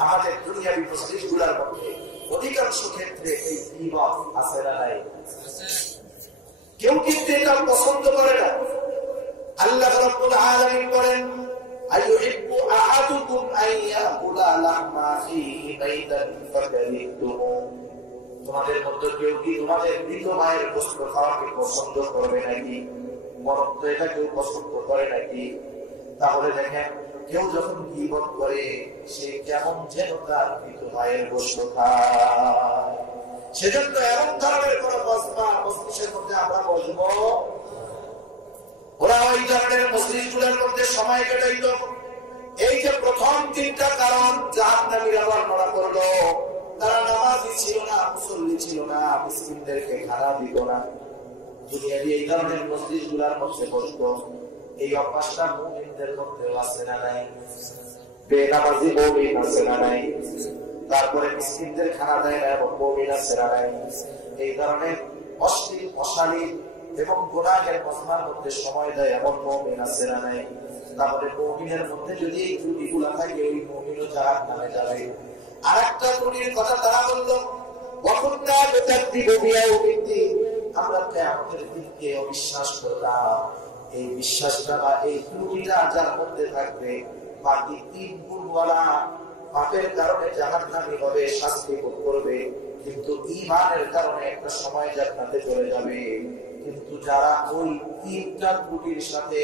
আমাদের দুনিয়াবি মজলিসগুলোর মধ্যে অধিকাংশ ক্ষেত্রে এই গীবত আছে না নাই? কেউ কিন্তু এটা পছন্দ করে না। আল্লাহ রাব্বুল আলামিন বলেন, আইয়ুহিব্বু আহাদুকুম আন ইয়াকুলা লাহমা আখিহি মাইতান ফাকারিহতুমু। তোমাদের মধ্যে কেউ কি তোমাদের মৃত ভাইয়ের গোশত খাওয়াকে পছন্দ করবে নাকি? বরং তো এটা কেউ পছন্দ করে নাকি? তাহলে দেখেন কেউ যখন গীবত করে, সে কেমন যেন তার মৃত ভাইয়ের গোশত খায়। সেজন্য এমন ধরনের কোন মজলিসের মধ্যে আমরা বসবো, ওরা ওই ধরনের মজলিসগুলোর মধ্যে সময় কাটাইত। এই যে প্রথম 3টা কারণ জাহান্নামীরা বর্ণনা করলো, তারা নামাজি ছিল না, মুসল্লি ছিল না, মিসকিনদেরকে খানা দিত না। দুনিয়াবি এই ধরনের মজলিসগুলোর মধ্যে বসবো, এই অভ্যাসটা মুমিনদের মধ্যে আছে না নাই? বেনামাজি মুমিন আছে না নাই? তারপরে মিসকিনদের খানা দেয় না এমন মুমিন আছে না নাই? এই ধরনের অশ্লীল, অশালীন এবং গুনাহের মজমার মধ্যে সময় দেয় এমন মুমিন আছে না নাই? তাহলে মুমিনের মধ্যে যদি এই ত্রুটিগুলা থাকে, ওই মুমিনও জাহান্নামে যাবে। আরেকটা ত্রুটির কথা তারা বলল, ওয়াকুন্না নুকাযযিবু বিয়াউমিদ্দিন, আমরা কিয়ামতের দিনকে অবিশ্বাস করতাম। এই বিশ্বাসটা বা এই ত্রুটিটা যার মধ্যে থাকবে, বাকি 3 গুণওয়ালা পাপের কারণে জাহান্নামী হবে, শাস্তি ভোগ করবে, কিন্তু ঈমানের কারণে একটা সময় জান্নাতে চলে যাবে। কিন্তু যারা ওই 3টা ত্রুটির সাথে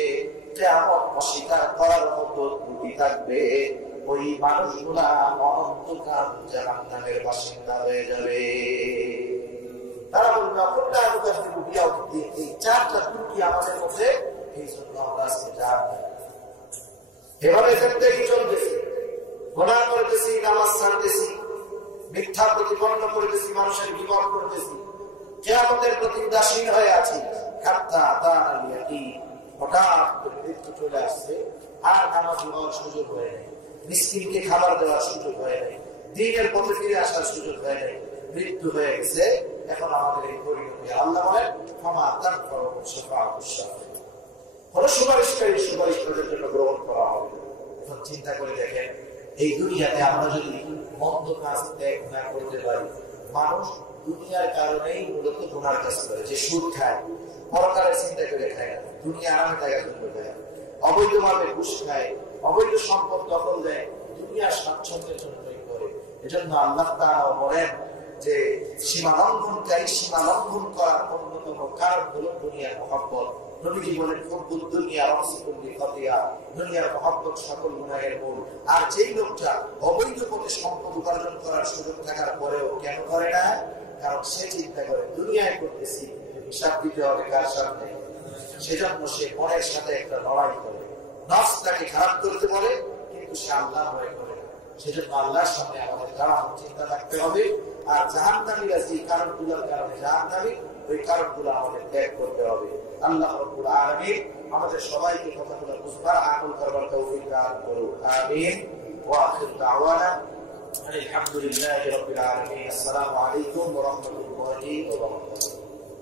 কিয়ামত অস্বীকার করার মতো ত্রুটি থাকবে, ওই মানুষগুলা অনন্তকাল জাহান্নামের বাসিন্দা হয়ে যাবে। তারা বলবে কোনটা আমাদের ত্রুটি, এই 4টা ত্রুটি আমাদের মধ্যে, এই জন্য আমরা আজকে জাহান্নামে। এভাবে থেকে চলতেছি, গুনাহ করতেছি, নামাজ ছাড়তেছি, মিথ্যা প্রতিপন্ন করতেছি, মানুষের বিপদ করতেছি, কিয়ামতের প্রতি উদাসীন হয়ে আছি। হাত্তা আতানাল ইয়াকিন, হঠাৎ করে মৃত্যু চলে আসছে, আর নামাজ পড়ার সুযোগ হয় নাই, মিসকিনকে খাবার দেওয়ার সুযোগ হয় নাই, দ্বীনের পথে ফিরে আসার সুযোগ হয় নাই, মৃত্যু হয়ে গেছে। এখন আমাদের এই পরিণতি, আল্লাহ বলেন ফামা তানফাউহুম শাফাআতুশ শাফিঈন, কোন সুপারিশকারী সুপারিশ তাদের জন্য গ্রহণ করা হবে। এখন চিন্তা করে দেখেন, এই দুনিয়াতে আমরা যদি মন্দ কাজ ত্যাগ না করতে পারি, মানুষ দুনিয়ার কারণেই মূলত গুনার কাজ করে। যে সুদ খায়, পরকালের চিন্তা করে খায় না, দুনিয়া আরামে থাকার জন্য খায়, অবৈধভাবে ঘুষ খায়, অবৈধ সম্পদ দখল দেয়, দুনিয়ার স্বাচ্ছন্দ্যের জন্যই করে। এজন্য আল্লাহ তাআলা বলেন যে সীমা লঙ্ঘনকারী সীমা লঙ্ঘন করার অন্যতম কারণ হলো দুনিয়ার মহব্বত। নবীজি বলেন হুব্বুদ দুনিয়া রাসূলুল খাতিয়া, দুনিয়ার মহব্বত সকল গুনাহের মূল। আর যেই লোকটা অবৈধ পথে সম্পদ উপার্জন করার সুযোগ থাকার পরেও কেন করে না? কারণ সে চিন্তা করে দুনিয়ায় করতেছি, হিসাব দিতে হবে কার সামনে, সেজন্য সে মনের সাথে একটা লড়াই করে, নফস তাকে খারাপ করতে বলে, কিন্তু সে আল্লাহ ভয় করে না। সেজন্য আল্লাহর সামনে আমাদের দাঁড়ানোর চিন্তা রাখতে হবে। আর জাহান্নামীরা যে কারণগুলোর কারণে জাহান্নামী, ওই কারণগুলো আমাদের ত্যাগ করতে হবে। আল্লাহ রাব্বুল আলামিন আমাদের সবাইকে কথাগুলো বুঝবার, আমল করবার তৌফিক দান করুন। আমিন। ওয়া আখিরু দাওয়ানা আলহামদুলিল্লাহি রাব্বিল আলামিন। আসসালামু আলাইকুম ওয়া রাহমাতুল্লাহি